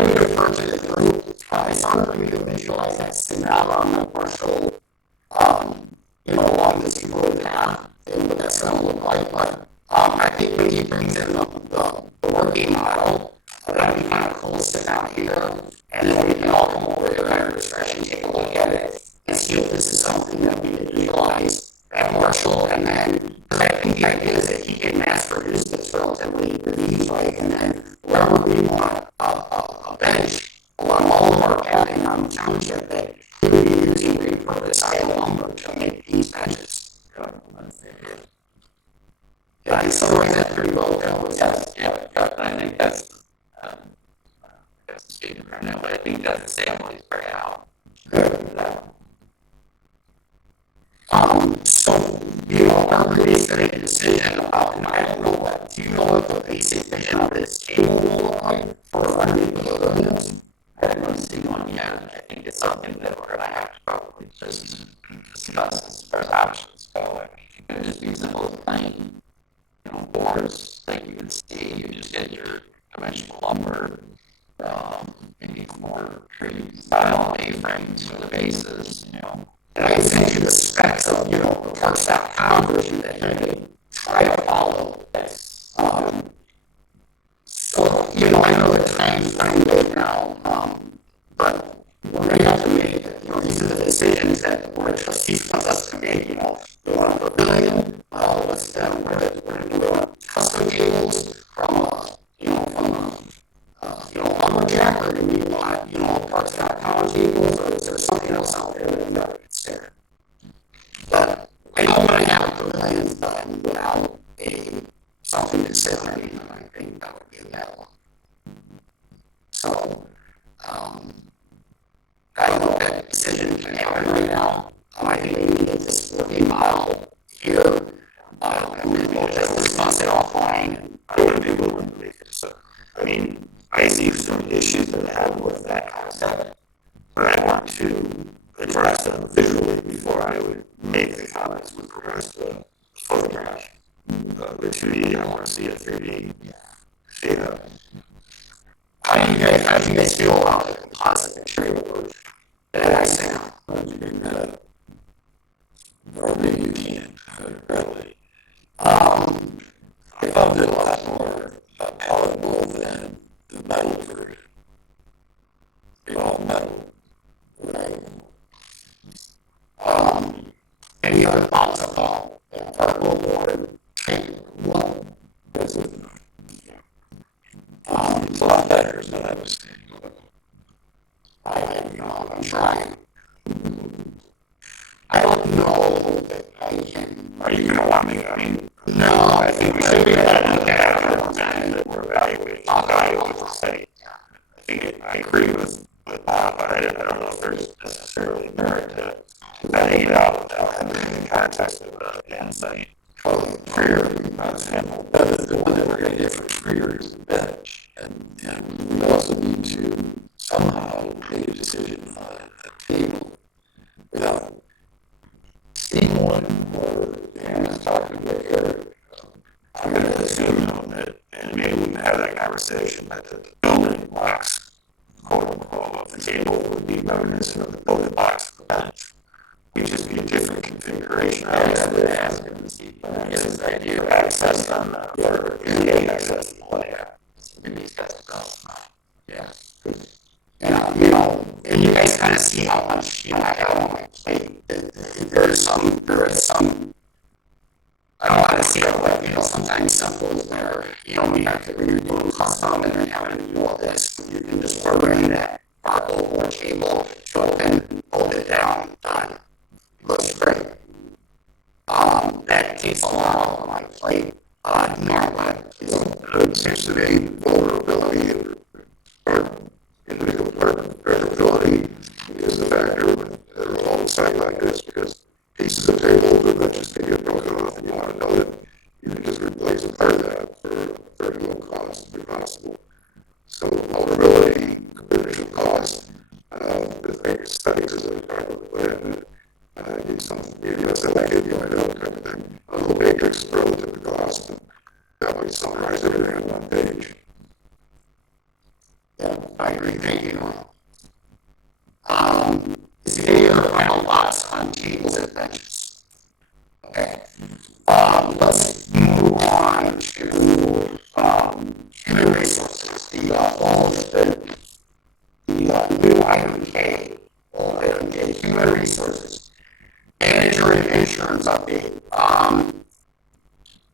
would refer to the group, it's hard for me to visualize that sitting out on the commercial, along this road path, and what that's gonna look like, but, I think when he brings in the working model, that'd be kind of cool to sit down here, and then we can all come over here at our discretion, take a look at it, and see if this is something that we can utilize at Marshall, and then, I think the idea is that he can mass produce this relatively easily, and then wherever we want a bench along all of our pathing on the township, that we would be using repurposed side lumber to make these benches. Yeah, I summarized that pretty well, Joe. Yeah, I think that's speaking right now, but I think that's the same place right now. So, our committee's gonna make a decision about, and I don't know what, do you know what the basic vision of this table will look like for our neighborhood? I haven't seen one yet. I think it's something that we're gonna have to probably just discuss as far as options go. I mean, it could just be simple as plain, boards, like you can see, you just get your conventional lumber, maybe more tree style A-frames for the bases, And I sent you the specs of, the parks.com version that they try to follow. So, I know the time's running late now, but we're going to have to make, these are the decisions that the Board of Trustees wants us to make, we want to pavilion, what's that, we're going to do custom tables from lumberjack, or do we want, parks.com tables, or is there something else out there that we got to consider? But I don't want to have a pavilion done without something considering, and I think that would be a bad one. So, I don't know if that decision can happen right now. I think we need this working model here, and we will just discuss it offline. I wouldn't be willing to make it. So, I mean, I see some issues that I have with that concept, but I want to address them visually before I would make the comments with regards to the photograph. The 2D, I want to see a 3D data. How do you guys feel about the positive trailer that I sent? Or maybe you can't, really. I found it a lot more palatable than the metal version. Metal. Right. Any other thoughts about particle board? Well, it's a lot better than I was saying. I'm trying. I don't know that I can. Are you going to want me? I mean, no, I think we should be at one time that we're evaluating the study. I agree with Bob, but I don't know if there's necessarily merit to vetting it out without having any context of the insight. Prayer, for example, the one that we're going to get for prayer is the bench. And we also need to somehow make a decision on a table without seeing one or talking with Eric. I'm going to assume that, and maybe we can have that conversation, that the building blocks, quote unquote, of the table would be reminiscent of the building blocks of the bench. We just need a different configuration. I guess the idea of access on or getting access to the layout. Maybe it's got to go. Yeah. And you guys kind of see how much, I have on my plate. There is some, I don't want to say it, but, sometimes samples where, we have to remove custom and then having to do all this. You can just program that particle board table to open So vulnerability, contribution cost, the biggest studies is a part of the plan. Need some, selected, type of thing. A little matrix relative to cost. And that might summarize everything on one page. Yeah, I agree. Thank you. Is there any other final thoughts on tables and benches? Okay. Let's move on to human resources. The new item K, item K, human resources. Manager and insurance update.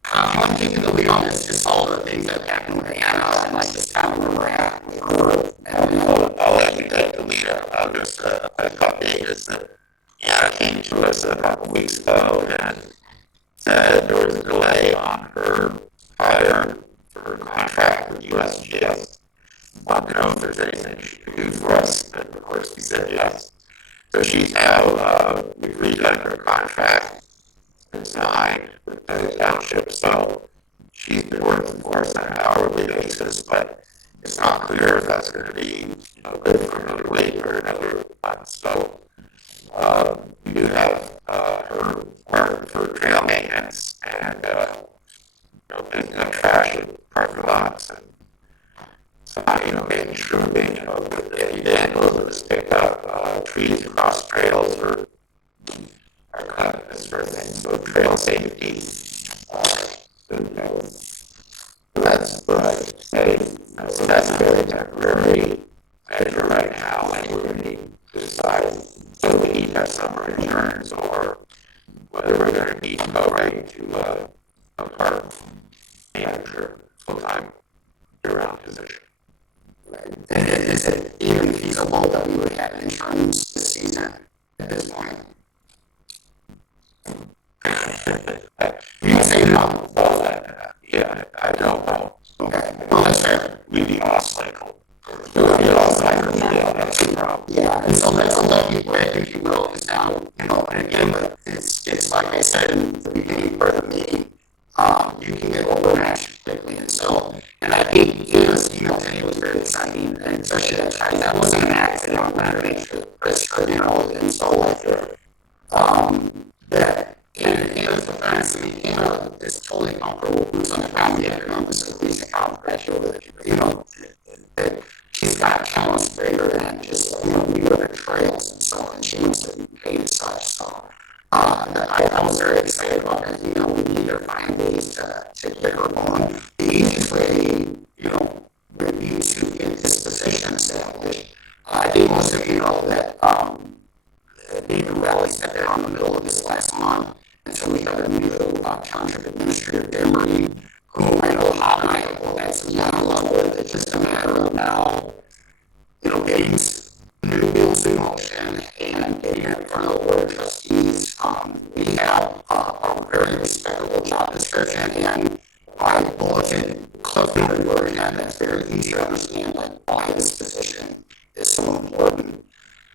I'm thinking that we don't just all the things that happened with Anna and like just kind of where we're at with her. And I'll let you take the lead. I'll just a quick update is that Anna came to us a couple weeks ago and said there was a delay on her hire for her contract with USGS. Want to know if there's anything she could do for us, and of course we said yes. So she's now we've redone her contract. Signed with the township, so she's been working for us on an hourly basis, but it's not clear if that's going to be good for another week or another month. So we do have her work for trail maintenance and picking up trash in parking lots and making sure that any vandalism picked up trees across trails or that sort of thing. So trail safety. That's what I would say. So that's a very temporary measure right now, and we're going to need to decide whether we need to have summer insurance or whether we're going to need to go right into a park manager full-time year-round position. Right. And is it even feasible that we would have insurance this season at this point? You say no. Yeah, I don't know. Okay. Well, that's fair. We'd be off cycle. That's the problem. Yeah, and so let's let you break, if you will, is now, and again, it's like I said in the beginning part of the meeting, you can get overmatched quickly, and so, and I think it was very exciting, and especially that time that wasn't an accident, not an issue, risk, and so like that. And the fantasy, is totally comfortable with some around the economics of police account ratio that she's got talents bigger than just, new other trails and so on. She wants to be paid as such. So, I was very excited about it. We need to find ways to get her going. The easiest way, would be to get this position established. I think most of you know that, David Raleigh sat there in the middle of this last month. And so we have a new township administrator, Emery, who I know how valuable that's not a level with. It's just a matter of now, getting new wheels in motion and getting it in front of the board of trustees. We have a very respectable job description and by bulletin clip noted version that's very easy to understand why this position is so important.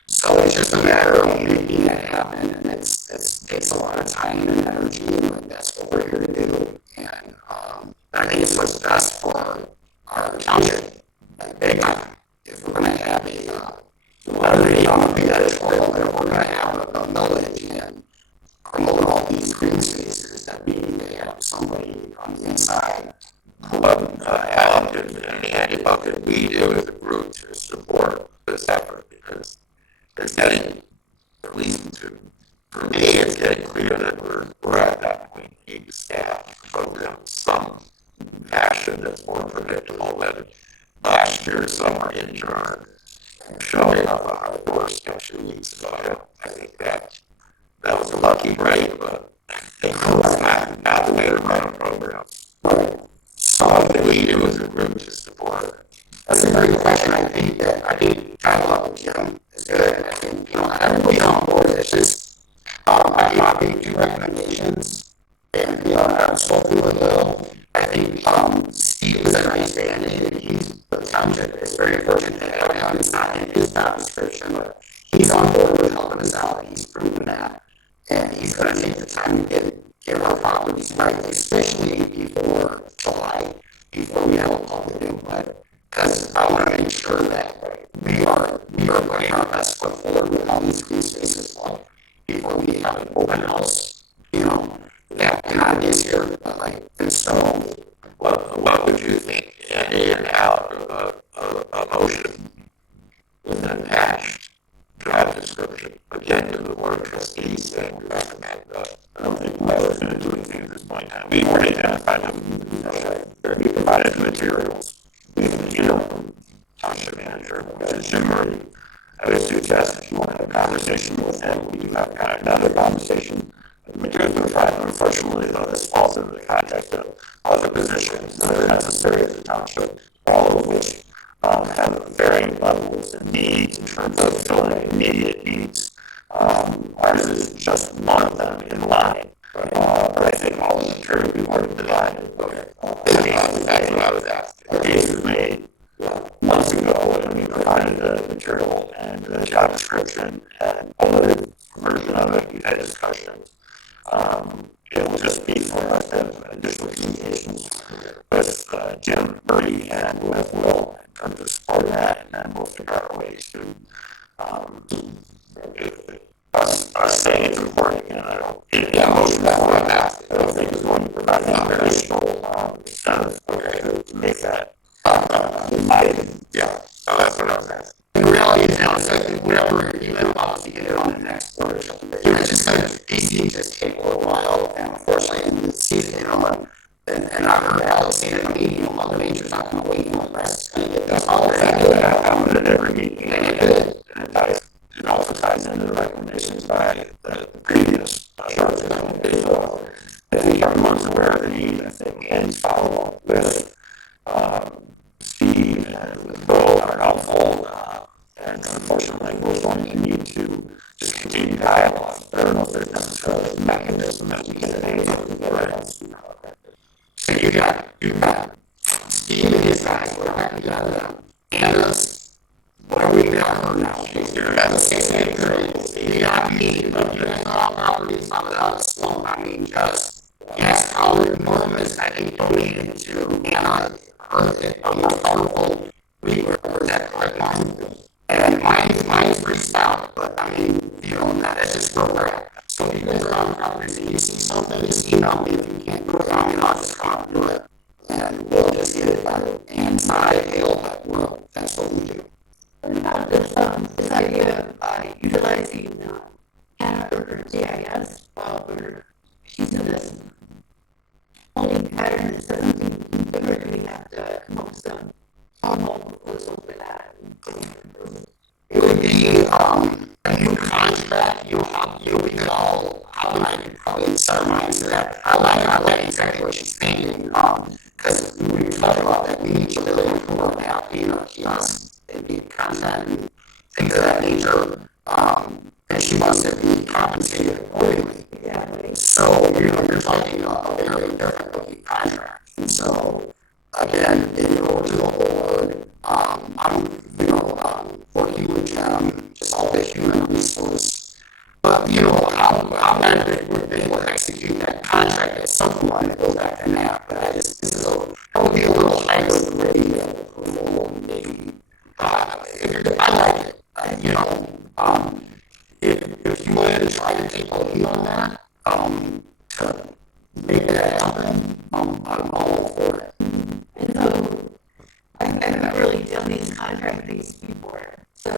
So it's just a matter of making it happen, and it takes a lot of time and energy, and that's what we're here to do. And I think it's what's best for our township, big time. If we're going to have whatever the editorial that we're going to have a millage and promote all these green spaces, that we need to have somebody on the inside. But Alan and Andy, what could we do as a group to support this effort? Because it's getting, at least for me, it's getting clear that we're at that point. We need to staff the program in some fashion that's more predictable than last year's summer intern showing up on our doorstep 2 weeks ago. I think that was a lucky break, but it was not the way to run a program. So what do we do as a group to support it? That's a great question. I think I love Jim. Is good. I think, everybody on board. It's just, I think 2 recommendations. And, I was spoken with Bill. I think, Steve is a nice band-aid. The township is very fortunate to have him. It's not in his job description, but he's on board with helping us out. He's proven that. And he's going to take the time to get our properties right, especially before July, before we have a public input. Because I want to make sure that we are putting our best foot forward with all these green spaces before we have an open house, that kind of here, and so. What would you think, Andy, and out of a motion with an attached job description, again, to the board of trustees, and we recommend, I don't think Myla's going to do anything at this point in time. We've already identified them, we provided the materials, from township manager, Jim Murray. I would suggest if you want to have a conversation with him, we do have kind of another conversation. The materials are provided, unfortunately, though, this falls into the context of other positions that are necessary at the township, all of which have varying levels and needs in terms of filling immediate needs. Ours is just one of them in line. But I think all the material we want to provide. That's what I was asking. The case was made months ago, and we provided the material and the job description and other version of it. We've had discussions. It will just be for us to have additional communications with Jim Murray and with Will in terms of supporting that, and then we'll figure out ways to us saying it's important, and I don't think it's going to provide any additional incentive to make that in my opinion. Yeah, so that's what I was asking. In reality, it sounds like whatever even policy you get on the next quarter, it's just going to easy to take a little while, and unfortunately, in the season, and I heard Alice say to me, Mother Nature's not going to wait the rest. That's all we're going to do. That happened at every meeting, and it also ties into the recommendations by the previous short term. So I think everyone's aware of the need. I think Andy's follow-up with Steve and with Bill are helpful, and unfortunately, we're going to need to just continue dialogue. I don't know if there's necessarily a mechanism that we can enable for it. So you got Steve and his guys, we're happy to have them. And what are we got now? You're at the same period. You got me, but you're not all properties on the other slope. I mean, just, yes, how enormous, I think, donated to, and I heard it on the powerful, we were that right now. And mine's pretty stout, but I mean, that's just where we're at. So you guys are on properties and you see something, just email me if you can't go down, and I'll just come up and do it. And we'll just get it done. And it's not ideal, but that's what we do. And about this idea of utilizing Hannah GIS for she's in this holding pattern that says something different, we have to come up with some formal proposal for that. It would be a new contract, we could all outline probably some lines of that. Outline exactly what she's thinking, because we were talking about that we need to really improve our map, kiosks, and be content and things of that nature. And she wants to be compensated accordingly. Yeah. So, you're talking about a very different looking contract. And so, again, to the board, I'm working with just all the human resource. But, how benefit would be able to execute that contract at some point to go back to that. But I would be a little hybrid radio approval, maybe. I like it. If you wanted to try to take a lead on that, to make that happen, I'm all for it. And so, I've never really done these contract things before, so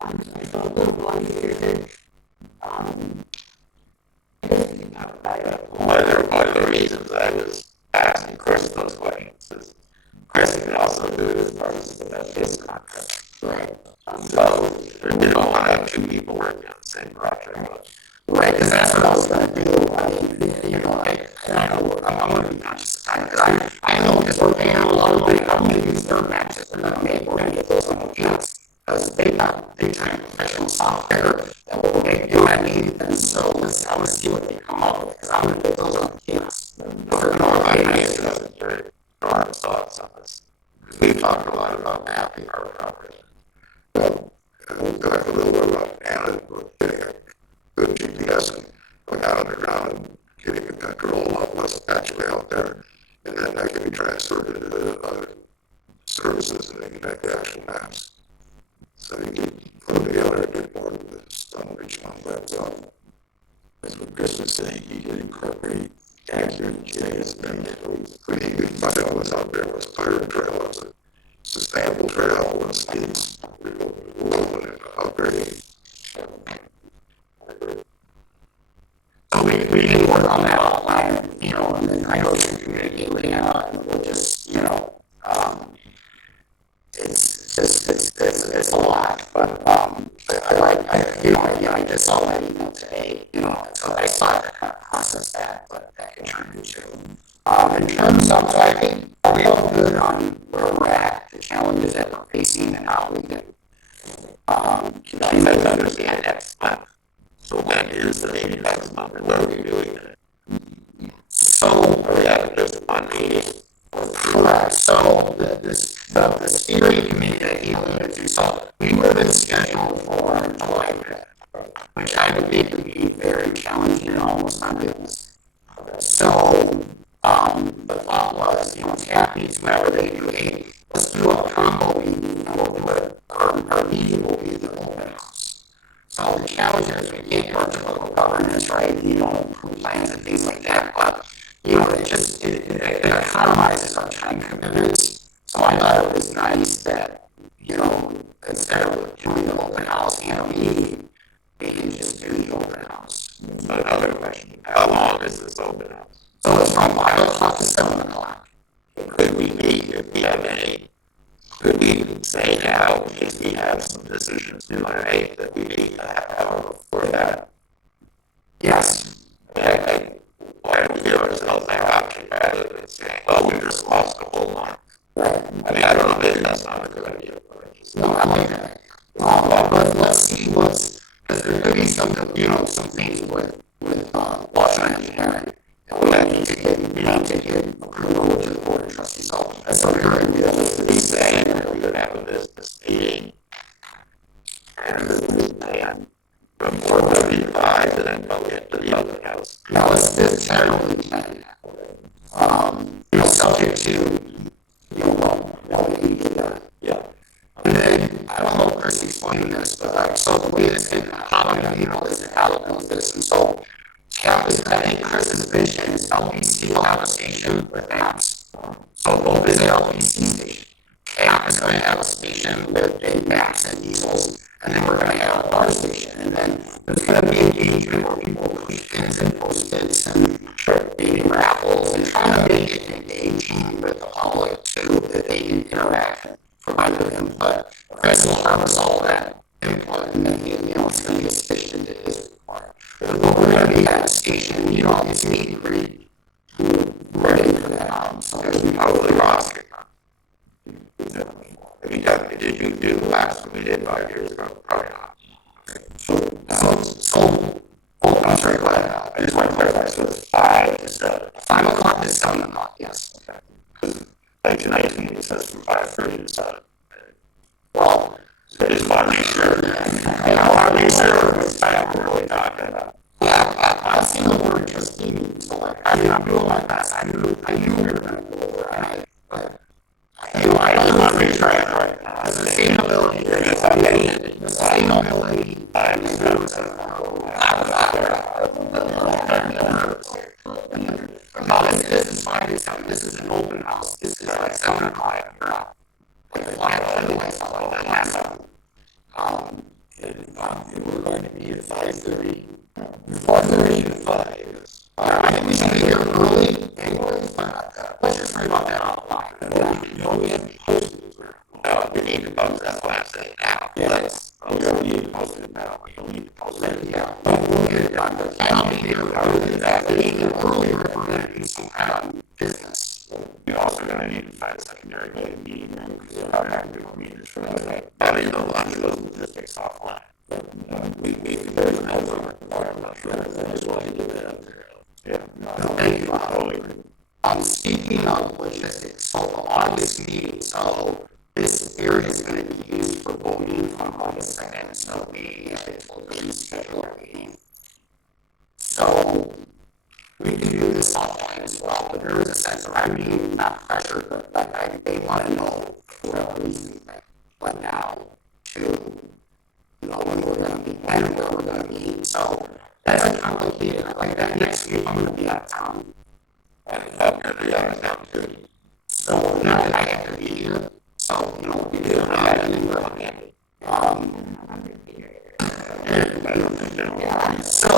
I felt a little volunteer to, one of the reasons I was asking Chris those questions is Chris can also do it as part of his contract. Right. So, we don't want to have two people working on the same project. Right, because that's what I was going to do. I want to be conscious of time, because I know because we're paying a lot of money, I'm going to use their matches, and then maybe we're going to get those on the kiosks, because they've got big-time professional software that will make you what I mean, and so I want to see what they come up with, because I'm going to get those on the kiosks. Nor's thoughts on this. We've talked a lot about mapping our property. Well, we'll talk a little bit about getting a good GPS and going out underground and getting a control of what's actually out there. And then that can be transferred into the other services and at the actual maps. So you could put them together and get more of this regional web zone. That's what Chris was saying, you can incorporate accurate GIS data. We could find out what's out there, what's pirate trail, what's a sustainable trail, what's these, we're upgrading. So we can work on that offline, you know, and then I know you communicate with Anna, and we'll just, you know, it's a lot, but I just saw that email today, you know, so I saw to kind of process that, but that can turn into, in terms of, so I think, are we all good on where we're at, the challenges that we're facing and how we can, you guys understand next month. So when is the meeting next month and what are we doing? So we have just one meeting. Correct. So the steering committee that you alluded to, so we would have been scheduled for July 5th, which I would think would be very challenging and almost unrealistic. So the thought was, you know, Kathy, whoever they do, hey, let's do a combo meeting and we'll do it. Our meeting will be the open house. So the challenges we get towards local governance, right? You know, plans and things like that, but you know, it economizes our time commitments. So I thought it was nice that, you know, instead of doing the open house and a meeting, we can just do the open house. But another question, how long is this open house? So it's from 5 o'clock to 7 o'clock. Could we meet if we have any? Could we say now, if we have some decisions to make, that we need a half hour for that? Yes. Why don't we give ourselves that option rather than saying, well, we just lost the whole month? Right. I mean, I don't know, maybe that's not a good idea. No, I like that. But let's see because there could be some, you know, some things with Washington engineering. And we need to get approval to the board of trustees. So that's what we're going to do. He's saying that we could have a business meeting and we plan from 4:30 to 5 and then go into the open house. No, it's generally planned. You know, subject to, you know, what we need to do. Yeah. And then, I don't know if Chris explained this, but like, so the way this thing, how I'm going to handle this and how to build this. And so, I think Chris's vision is LPC will have a station with maps. So we'll visit LPC station. CAP is going to have a station with big maps and diesels. And then we're going to have a bar station. And then there's going to be engagement where people push pins and post-its and maybe raffles and trying to make it engaging with the public too, that they can interact and provide their input. Chris will harvest all that input and then, you know, it's going to get stitched into his report. But we're going to be at a station, you know, it's meet and greet. Ready for that. So there's probably roster. I mean, did you do the last one we did 5 years ago? Probably not. I'm sorry, but I just want to clarify. So it's 5 o'clock to 7 o'clock, yes. Because like tonight's meeting says from 5:30 to 7. Well, so I just want to make sure. I want to make sure it's time we're really talking about. Yeah, I've seen the word just meeting. So like, I mean, I'm doing my best. I knew we were going to go over it. But I just want to make sure I have it right now. Sustainability, I'm just going to say, this is fine. This is an open house. This is like 7 o'clock. You're not like a fly anyway. So like that last time. And we're going to be at 5:30. 4:30 to 5. I think we should be here early anyway, but let's just worry about that offline. And then, you know, we have to post it. We need to post, that's what I'm saying now. Yes. We don't need to post it now. We don't need to post it. Yeah. But we'll get it done. But I'll be here early that meeting earlier if we're going to do some kind of business. We're also going to need to find a secondary meeting room because we're not going to do a meeting for that. I mean, the lunch of those logistics offline. We there's an over. I'm not sure. I just want to get that out there. Yeah. No, thank you. Totally agree. Speaking of logistics, so the August meeting, so this area is going to be used for voting on August 2nd, so we will reschedule our meeting. So we can do this offline as well, but there is a sense of, I mean, not pressure, but they want to know for a reason. but now to, when we're gonna be, when and where we're gonna meet, so that's like complicated, like that next week I'm gonna be out of town. And I'm gonna be out of town too. So not that I have to be here, so, we do that and then we're on it. So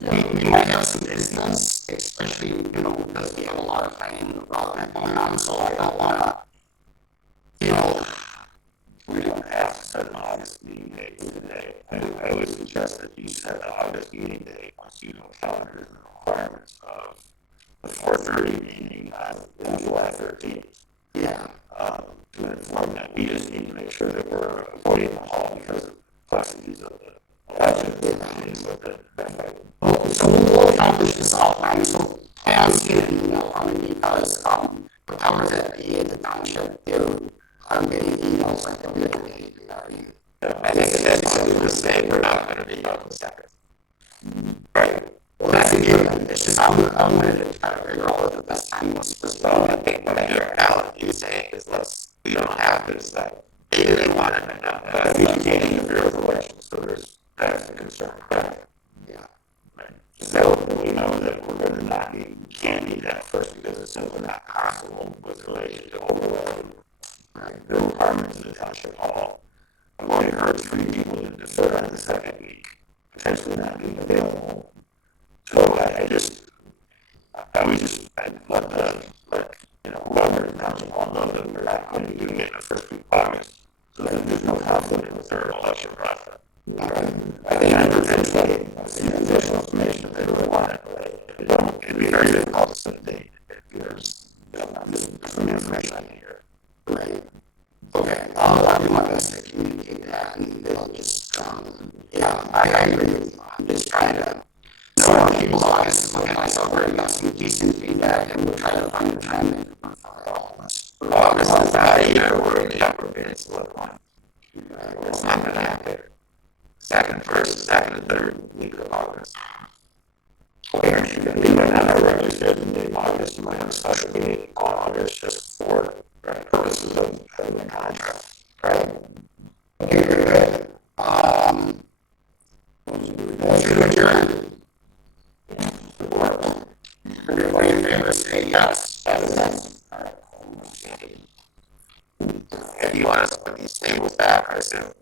we might have some business, especially, because we have a lot of planning development going on, so I don't wanna, we don't have to set an August meeting date today. I would suggest that you set the August meeting date once you know calendars and requirements of the 4:30 meeting on July 13th. Yeah. To inform that we just need to make sure that we're avoiding the hall because of questions of the election things with the. So we'll accomplish this offline. So I asked you an email on it because the powers that be in the township do getting emails like every other day regarding. I think that's what we were saying. We're not going to be on the second. Right. Well, that's a given. It's just I'm going to try to figure out what the best time was for so I think what I hear Alan you saying is we don't have this that maybe they want it or not. But I think you can't interfere with elections, so that's a concern. Right? Yeah. Right. So we know that we're going to not be, can't be that first because it's simply not possible with relation to overload. Right. The requirements of the township hall. I've only heard 3 people that defer on the second week, potentially not being available. So I would just, I'd let whoever in township hall know that we're not going to be doing it in the first week of August, so that there's no conflict with their election process. I think I'm potentially seeing additional information if they really want it, but if they don't, it'd be very difficult to set a date if there's, some information I can hear. Right. Okay, I'll do my best to communicate that, and they'll just, I agree with you. I'm just trying to know people's audience, look at myself, where we got some decent feedback, and we'll try to find a time that can work for all of us. August on Friday, we're in the upper minutes, one. It's not gonna happen. Second, and third week of August. Okay, actually, we might not have a regular scheduled meeting in August, we might have a special meeting on August just for purposes of the contract, right? Okay, very good. Motion to adjourn. Everybody in favor say yes. That is it. All right. If you want us to put these tables back, I assume.